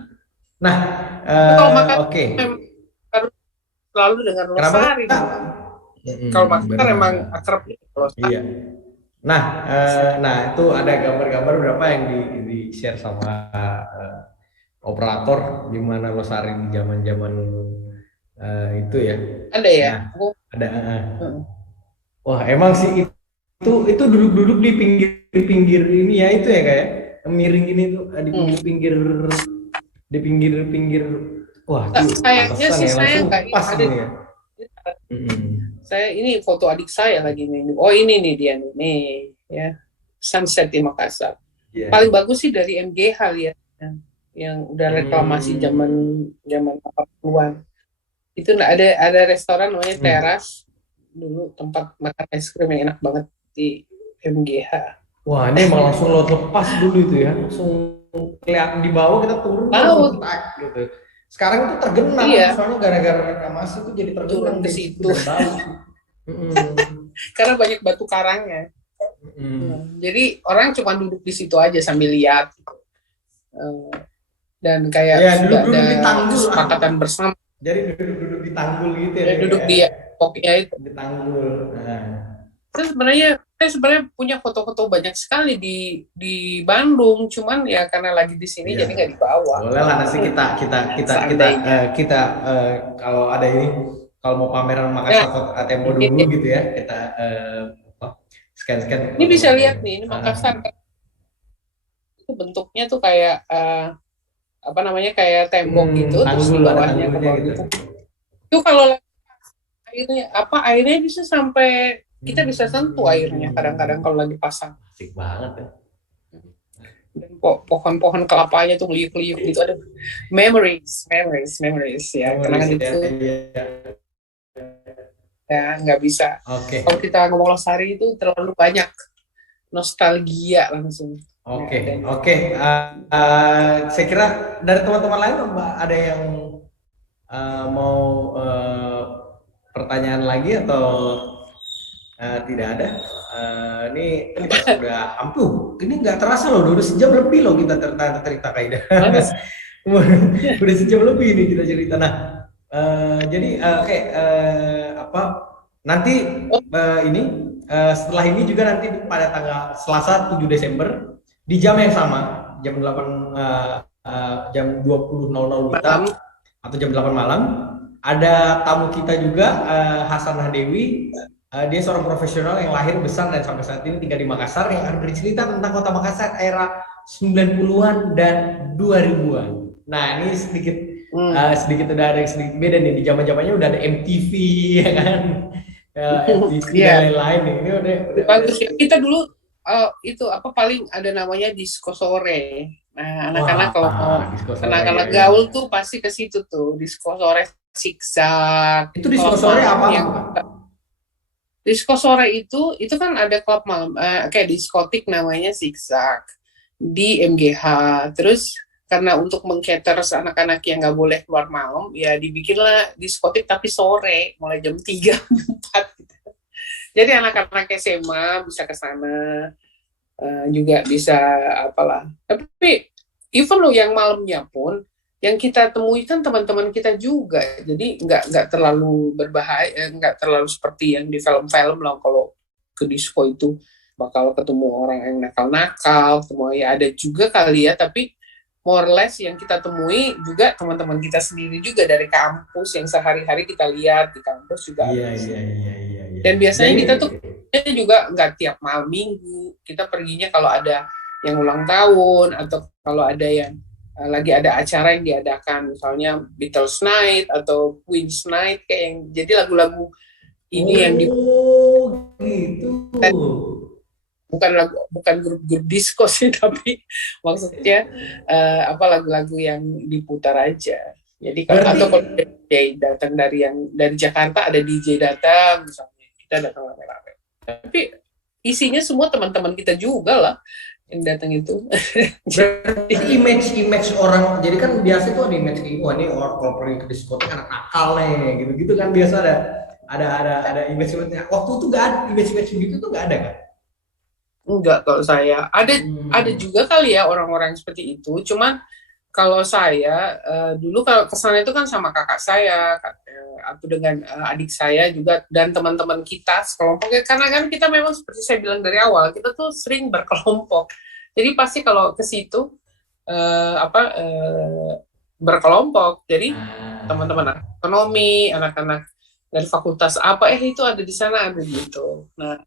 Nah, Tapi kalau makan oke. memang harus selalu dengan Kenapa Losari Kak? dulu. Kalau makan kan emang Benar. akrab di Losari. Iya. Nah, nah itu ada gambar-gambar berapa yang di share sama eh, operator di mana Losari di zaman-zaman itu ya. Ada ya. Nah, Aku, ada. mm. Wah, emang sih itu duduk-duduk di pinggir-pinggir ini ya itu ya kayak miring ini tuh di Hmm. pinggir-pinggir di pinggir-pinggir. Wah, tuh Sayangnya pantesan sih ya saya langsung nggak pas ada. ini ya. Mm-mm. Saya ini foto adik saya lagi nih. Oh ini nih dia nih ya. Sunset di Makassar. Paling Iya. bagus sih dari MGH lihat yang udah reklamasi zaman Hmm. zaman 80-an. Itu ada restoran namanya Hmm. Teras, dulu tempat makan es krim yang enak banget di MGH. Wah, ini emang langsung laut lepas dulu itu ya. Langsung kelihatan di bawah kita turun tuh langsung Laut, tak gitu. Sekarang itu tergenang iya, soalnya gara-gara reklamasi itu jadi tergenang turun ke di situ situ dan bau sih. Mm-mm. karena banyak batu karangnya. Mm-mm. Jadi orang cuma duduk di situ aja sambil lihat. Eh, dan kayak Ya sudah duduk-duduk ada di tanggul lah. kesepakatan bersama. Jadi duduk-duduk di tanggul gitu ya, Ya, duduk kayak di pokoknya itu. di tanggul. Nah, Saya sebenarnya punya foto-foto banyak sekali di Bandung, cuman ya karena lagi di sini iya. jadi nggak dibawa. Boleh lah nanti Seandainya. kita kalau ada ini kalau mau pameran Nah, Makassar Foto Tempo dulu ini, gitu ya kita apa, scan-scan ini bisa foto-foto lihat ini. nih, ini Makassar itu bentuknya tuh kayak apa namanya kayak tembok gitu, terus di Tanggul ada bawahnya ke tanggulnya bawah gitu. gitu. Itu kalau airnya bisa sampai kita bisa sentuh airnya kadang-kadang kalau lagi pasang. Asik banget ya. Dan pohon-pohon kelapanya tuh liuk-liuk gitu, ada memories ya, Memories kenangan ya. itu Iya. ya nggak bisa. Oke. Kalau kita ngomong Losari itu terlalu banyak nostalgia langsung. Oke. Ya, dan Oke. Saya kira dari teman-teman lain Mbak ada yang mau pertanyaan lagi atau tidak ada. Ini kita sudah ini nggak terasa loh, udah sejam lebih loh kita cerita Kaida. Udah sejam lebih nih kita cerita. Nah, jadi oke, apa nanti oh, ini setelah ini juga nanti pada tanggal Selasa 7 Desember di jam yang sama, jam 8 jam 20.00 WITA malam atau jam 8 malam ada tamu kita juga Hasanah Dewi. Dia seorang profesional yang lahir besar dan sampai saat ini tinggal di Makassar yang akan bercerita tentang kota Makassar era 90-an dan 2000-an. Nah, ini sedikit udah ada yang sedikit beda nih, di zaman-zamannya udah ada MTV ya kan. MTV dan ya lain-lain nih. Ini udah bagus ya. Kita dulu itu apa paling ada namanya disko sore. Nah, anak-anak kalau mau disko sore ya, anak-anak ya. gaul tuh pasti ke situ tuh, disko sore zigzag. Itu disko Klub sore malam apa yang tuh, Kak? disko sore itu kan ada klub malam kayak diskotik namanya zigzag di MGH. Terus karena untuk mengcater anak-anak yang nggak boleh keluar malam, ya dibikinlah diskotik tapi sore, mulai jam 3, jam 4 gitu. Jadi anak-anak SMA bisa ke sana, juga bisa apalah. Tapi even lo yang malamnya pun yang kita temui kan teman-teman kita juga, jadi nggak terlalu berbahaya, nggak terlalu seperti yang di film-film lah. Kalau ke disco itu bakal ketemu orang yang nakal-nakal, semua ya ada juga kali ya, tapi more or less yang kita temui juga teman-teman kita sendiri juga dari kampus yang sehari-hari kita lihat di kampus juga ada. Iya. Dan biasanya Jadi kita tuh juga nggak tiap malam minggu, kita perginya kalau ada yang ulang tahun atau kalau ada yang lagi ada acara yang diadakan, misalnya Beatles Night atau Queen's Night, kayak yang jadi lagu-lagu ini yang di gitu. bukan grup-grup disco sih, tapi maksudnya lagu-lagu yang diputar aja. Jadi atau kalau DJ datang dari Jakarta, ada DJ datang misalnya, kita datang rame-rame. Tapi isinya semua teman-teman kita juga lah yang datang itu. Berarti image orang, jadi kan biasa tuh ada image kayak wah ini orang kalau pergi ke diskotik anak nakal nih, gitu kan biasa ada image-nya. Waktu itu nggak ada image gitu tuh, nggak ada kan? Enggak, kalau saya ada juga kali ya orang-orang seperti itu. Cuman kalau saya dulu kalau kesana itu kan sama kakak saya atau dengan adik saya juga dan teman-teman kita sekelompok, karena kan kita memang seperti saya bilang dari awal, kita tuh sering berkelompok. Jadi pasti kalau ke situ berkelompok. Jadi teman-teman ekonomi, anak-anak dari fakultas apa itu ada di sana, ada gitu. Nah,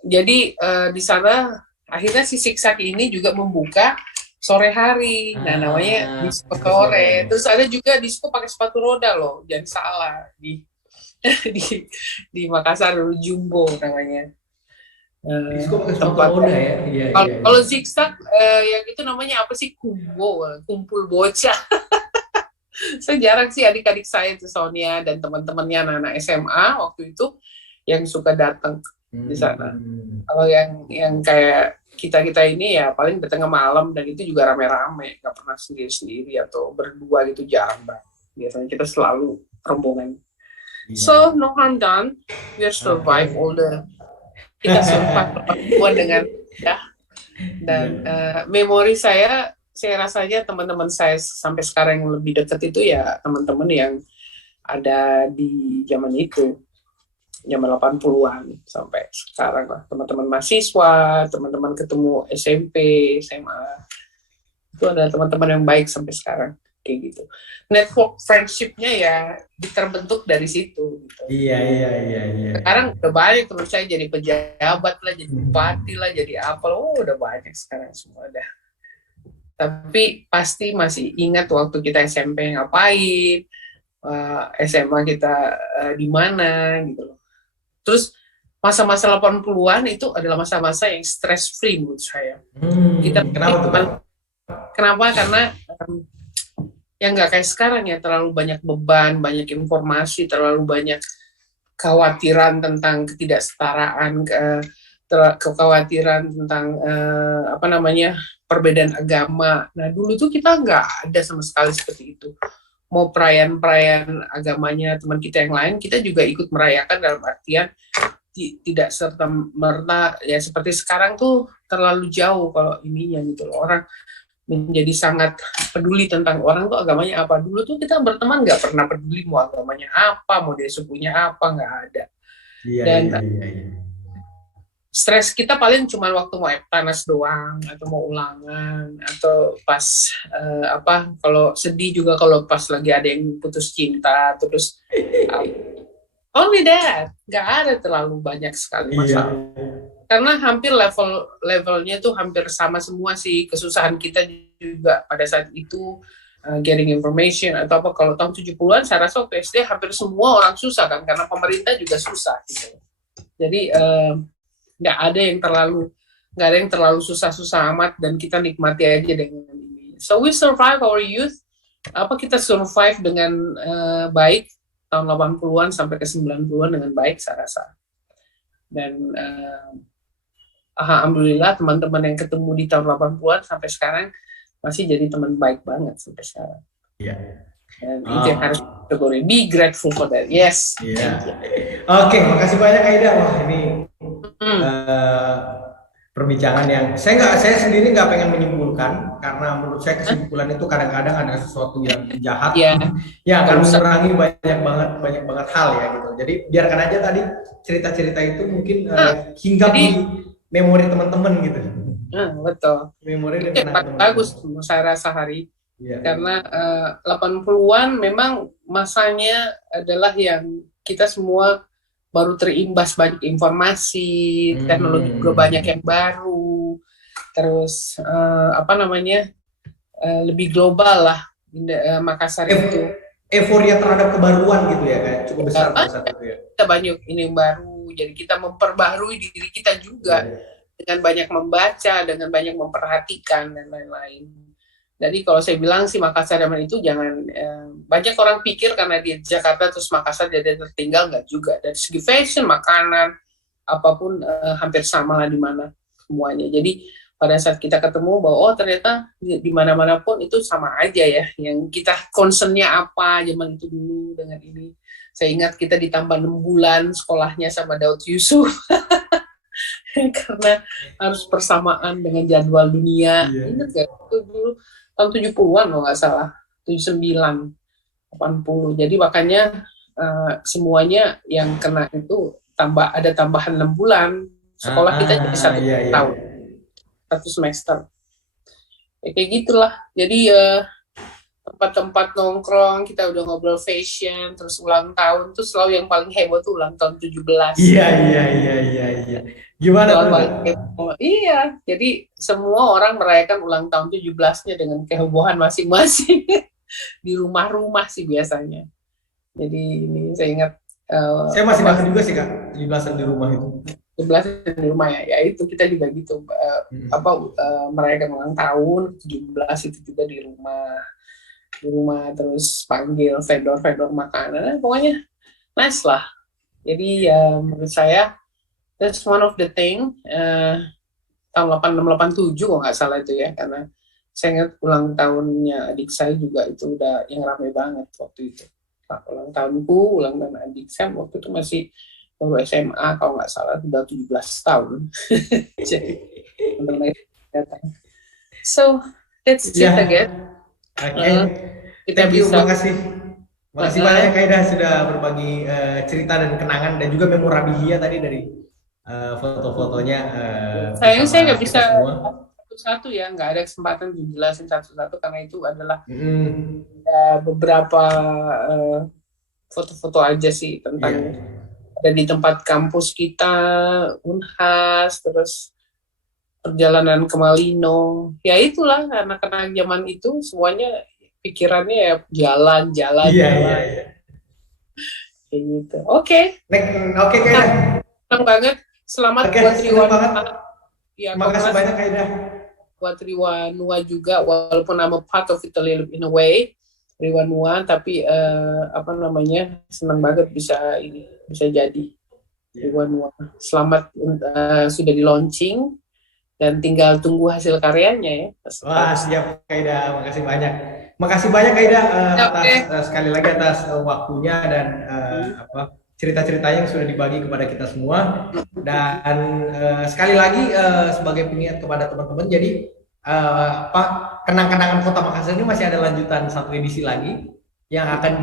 jadi di sana akhirnya si Siksak ini juga membuka sore hari, nah namanya disco sore. Terus ada juga disco pakai sepatu roda loh, jangan salah, di Makassar Jumbo namanya. Disco pakai sepatu roda ya. Iya. Kalau Zigzag yang itu namanya apa sih, kumpul bocah. Saya jarang sih adik-adik saya itu Sonia dan teman-temannya anak-anak SMA waktu itu yang suka datang di sana. Kalau yang kayak kita ini ya paling datang malam, dan itu juga rame-rame, nggak pernah sendiri-sendiri atau berdua gitu, jarang banget. Biasanya kita selalu rombongan. So no harm done, we survive all the kita survive dengan ya. Dan memori saya rasanya teman-teman saya sampai sekarang yang lebih dekat itu ya teman-teman yang ada di zaman itu, zaman 80-an sampai sekarang lah, teman-teman mahasiswa, teman-teman ketemu SMP, SMA, itu adalah teman-teman yang baik sampai sekarang, kayak gitu. Network friendship-nya ya terbentuk dari situ. Gitu. Iya. Sekarang udah banyak, terus saya jadi pejabat lah, jadi bupati lah, jadi apa, udah banyak sekarang semua dah. Tapi pasti masih ingat waktu kita SMP ngapain, SMA kita di mana gitu loh. Terus masa-masa 80-an itu adalah masa-masa yang stress free menurut saya. Kenapa? Karena yang nggak kayak sekarang ya, terlalu banyak beban, banyak informasi, terlalu banyak kekhawatiran tentang ketidaksetaraan, kekhawatiran tentang perbedaan agama. Nah dulu tuh kita nggak ada sama sekali seperti itu. Mau perayaan agamanya teman kita yang lain, kita juga ikut merayakan, dalam artian tidak serta-merta ya seperti sekarang tuh terlalu jauh kalau ininya gitu loh. Orang menjadi sangat peduli tentang orang tuh agamanya apa. Dulu tuh kita berteman nggak pernah peduli mau agamanya apa, mau dia sukunya apa, nggak ada. Dan stres kita paling cuma waktu mau panas doang, atau mau ulangan, atau pas kalau sedih juga kalau pas lagi ada yang putus cinta, terus only that, nggak ada terlalu banyak sekali masalah. Karena hampir levelnya tuh hampir sama semua sih, kesusahan kita juga pada saat itu getting information atau apa. Kalau tahun 70-an saya rasa waktu SD hampir semua orang susah kan, karena pemerintah juga susah gitu. Jadi nggak ada yang terlalu susah-susah amat, dan kita nikmati aja dengan ini. So we survive our youth. Kita survive dengan baik tahun 80-an sampai ke 90-an dengan baik saya rasa. Dan alhamdulillah teman-teman yang ketemu di tahun 80-an sampai sekarang masih jadi teman baik banget sampai sekarang. Dan itu yang harus kita be grateful for that. Yes. Oke, makasih banyak Aida. Wah ini perbincangan yang saya sendiri nggak pengen menyimpulkan, karena menurut saya kesimpulan itu kadang-kadang ada sesuatu yang jahat Ya, yang nggak akan usah. mengurangi banyak banget hal ya gitu. Jadi biarkan aja tadi cerita-cerita itu mungkin Nah, hinggap jadi di memori teman-teman gitu. betul. Memori Itu dan yang kenangan paling teman-teman. bagus saya rasa Hari. Iya, iya. Karena 80-an memang masanya adalah yang kita semua baru terimbas banyak informasi, teknologi juga banyak Hmm. yang baru, terus apa namanya, lebih global lah Makassar itu. Euforia terhadap kebaruan gitu ya, kayak cukup besar pada Banyak, saat itu ya. kita banyak ini yang baru, jadi kita memperbaharui diri kita juga Iya. dengan banyak membaca, dengan banyak memperhatikan dan lain-lain. Jadi kalau saya bilang sih Makassar zaman itu jangan banyak orang pikir karena di Jakarta terus Makassar jadi tertinggal, nggak juga. Dari segi fashion, makanan, apapun hampir sama lah di mana semuanya. Jadi pada saat kita ketemu bahwa oh ternyata di mana-mana pun itu sama aja ya. Yang kita concernnya apa zaman itu dulu dengan ini. Saya ingat kita ditambah 6 bulan sekolahnya sama Daud Yusuf karena harus persamaan dengan jadwal dunia. Iya. Ingat gak? Itu dulu tahun 70-an kalau nggak salah. 79, 80. Jadi makanya semuanya yang kena itu ada tambahan 6 bulan. Sekolah kita jadi satu Iya, iya. tahun, satu semester. Ya, kayak gitulah. Jadi tempat-tempat nongkrong, kita udah ngobrol fashion, terus ulang tahun, terus selalu yang paling heboh tuh ulang tahun 17. Iya, iya, iya, iya, iya. Gimana tuh? Paling heboh. Iya, jadi semua orang merayakan ulang tahun 17-nya dengan kehebohan masing-masing di rumah-rumah sih biasanya. Jadi ini saya ingat Saya masih dapat juga sih Kak, 17-an di rumah itu. 17 di rumah ya itu kita juga gitu merayakan ulang tahun 17 itu juga di rumah terus panggil vendor-vendor makanan pokoknya nice lah. Jadi menurut saya that's one of the thing tahun 86 87 kalau nggak salah itu ya, karena saya ingat ulang tahunnya adik saya juga itu udah yang ramai banget waktu itu. Nah, ulang tahunku, ulang tahun adik saya waktu itu masih baru SMA kalau nggak salah, udah 17 tahun. Jadi datang. So that's it Iya. again. Oke. Kita Thank you, bisa makasih. Makasih banyak Kak Ida sudah berbagi cerita dan kenangan dan juga memorabilia tadi dari foto-fotonya sayang saya nggak bersama bisa kita semua. satu-satu ya, nggak ada kesempatan untuk jelasin satu-satu karena itu adalah Mm, beberapa foto-foto aja sih tentang iya. ada di tempat kampus kita, Unhas, terus perjalanan ke Malino. Ya itulah anak-anak zaman itu semuanya pikirannya ya jalan-jalan Iya, iya, jalan iya. kayak gitu. Oke, Oke Kak Ida. senang banget. Selamat Oke, buat senang Riwan. banget. Ya, Makasih kongres banyak Kak Ida. buat Riwanua juga, walaupun I'm a part of it in a way, Riwanua, tapi apa namanya, senang banget bisa jadi Riwanua. Selamat sudah di launching dan tinggal tunggu hasil karyanya ya. Wah, siap Kak Ida. Makasih banyak. Makasih banyak Kak Ida atas sekali lagi atas waktunya dan cerita-ceritanya yang sudah dibagi kepada kita semua. Dan sekali lagi sebagai pengingat kepada teman-teman, jadi kenang-kenangan Kota Makassar ini masih ada lanjutan satu edisi lagi yang akan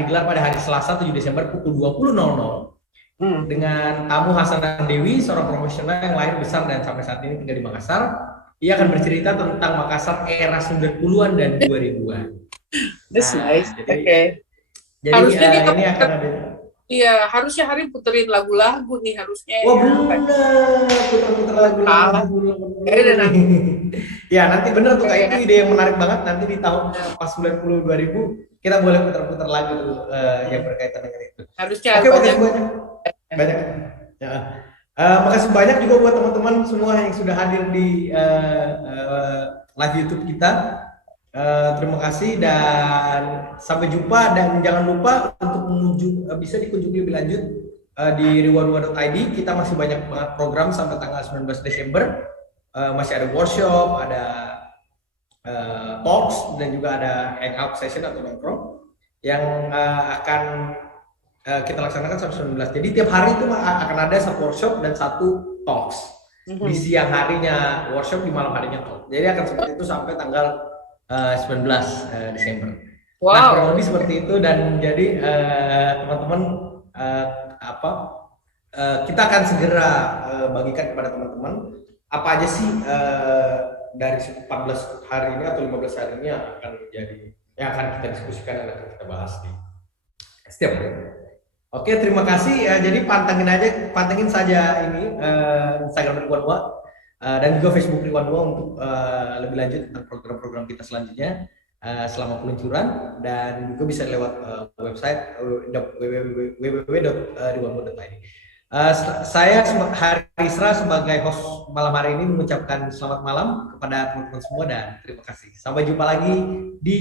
digelar pada hari Selasa 7 Desember pukul 20.00 dengan tamu Hasanah Dewi, seorang profesional yang lahir besar dan sampai saat ini tinggal di Makassar. Ia akan bercerita tentang Makassar era 90-an dan 2000-an. That's nice. Jadi harusnya ini akan ada. Iya, harusnya Hari puterin lagu-lagu nih harusnya. Wah, bener, puter-puter lagu-lagu. Ya, nanti bener tuh kayak itu ide yang menarik banget. Nanti di tahun pas 90 2000 kita boleh putar-putar lagu yang berkaitan dengan itu. Harusnya Oke, makasih banyak. Ya. Makasih banyak juga buat teman-teman semua yang sudah hadir di live YouTube kita. Terima kasih dan sampai jumpa, dan jangan lupa untuk bisa dikunjungi lebih lanjut di riwanua.id. Kita masih banyak banget program sampai tanggal 19 Desember. Masih ada workshop, ada talks, dan juga ada hangout session atau nongkrong yang akan kita laksanakan sampai 19. Jadi tiap hari itu akan ada satu workshop dan satu talks. Di siang harinya workshop, di malam harinya talk. Jadi akan seperti itu sampai tanggal 19 Desember. Wow. Nah, kurang lebih seperti itu. Dan jadi teman-teman kita akan segera bagikan kepada teman-teman apa aja sih dari 14 hari ini atau 15 hari ini yang akan menjadi, yang akan kita diskusikan dan akan kita bahas di setiap hari. Oke, terima kasih. Jadi pantengin saja ini Instagram Ridwan Noah dan juga Facebook Ridwan Noah untuk lebih lanjut tentang program-program kita selanjutnya selama peluncuran, dan juga bisa lewat website www.ridwannoah.id. Saya Harisra sebagai host malam hari ini mengucapkan selamat malam kepada teman-teman semua dan terima kasih. Sampai jumpa lagi di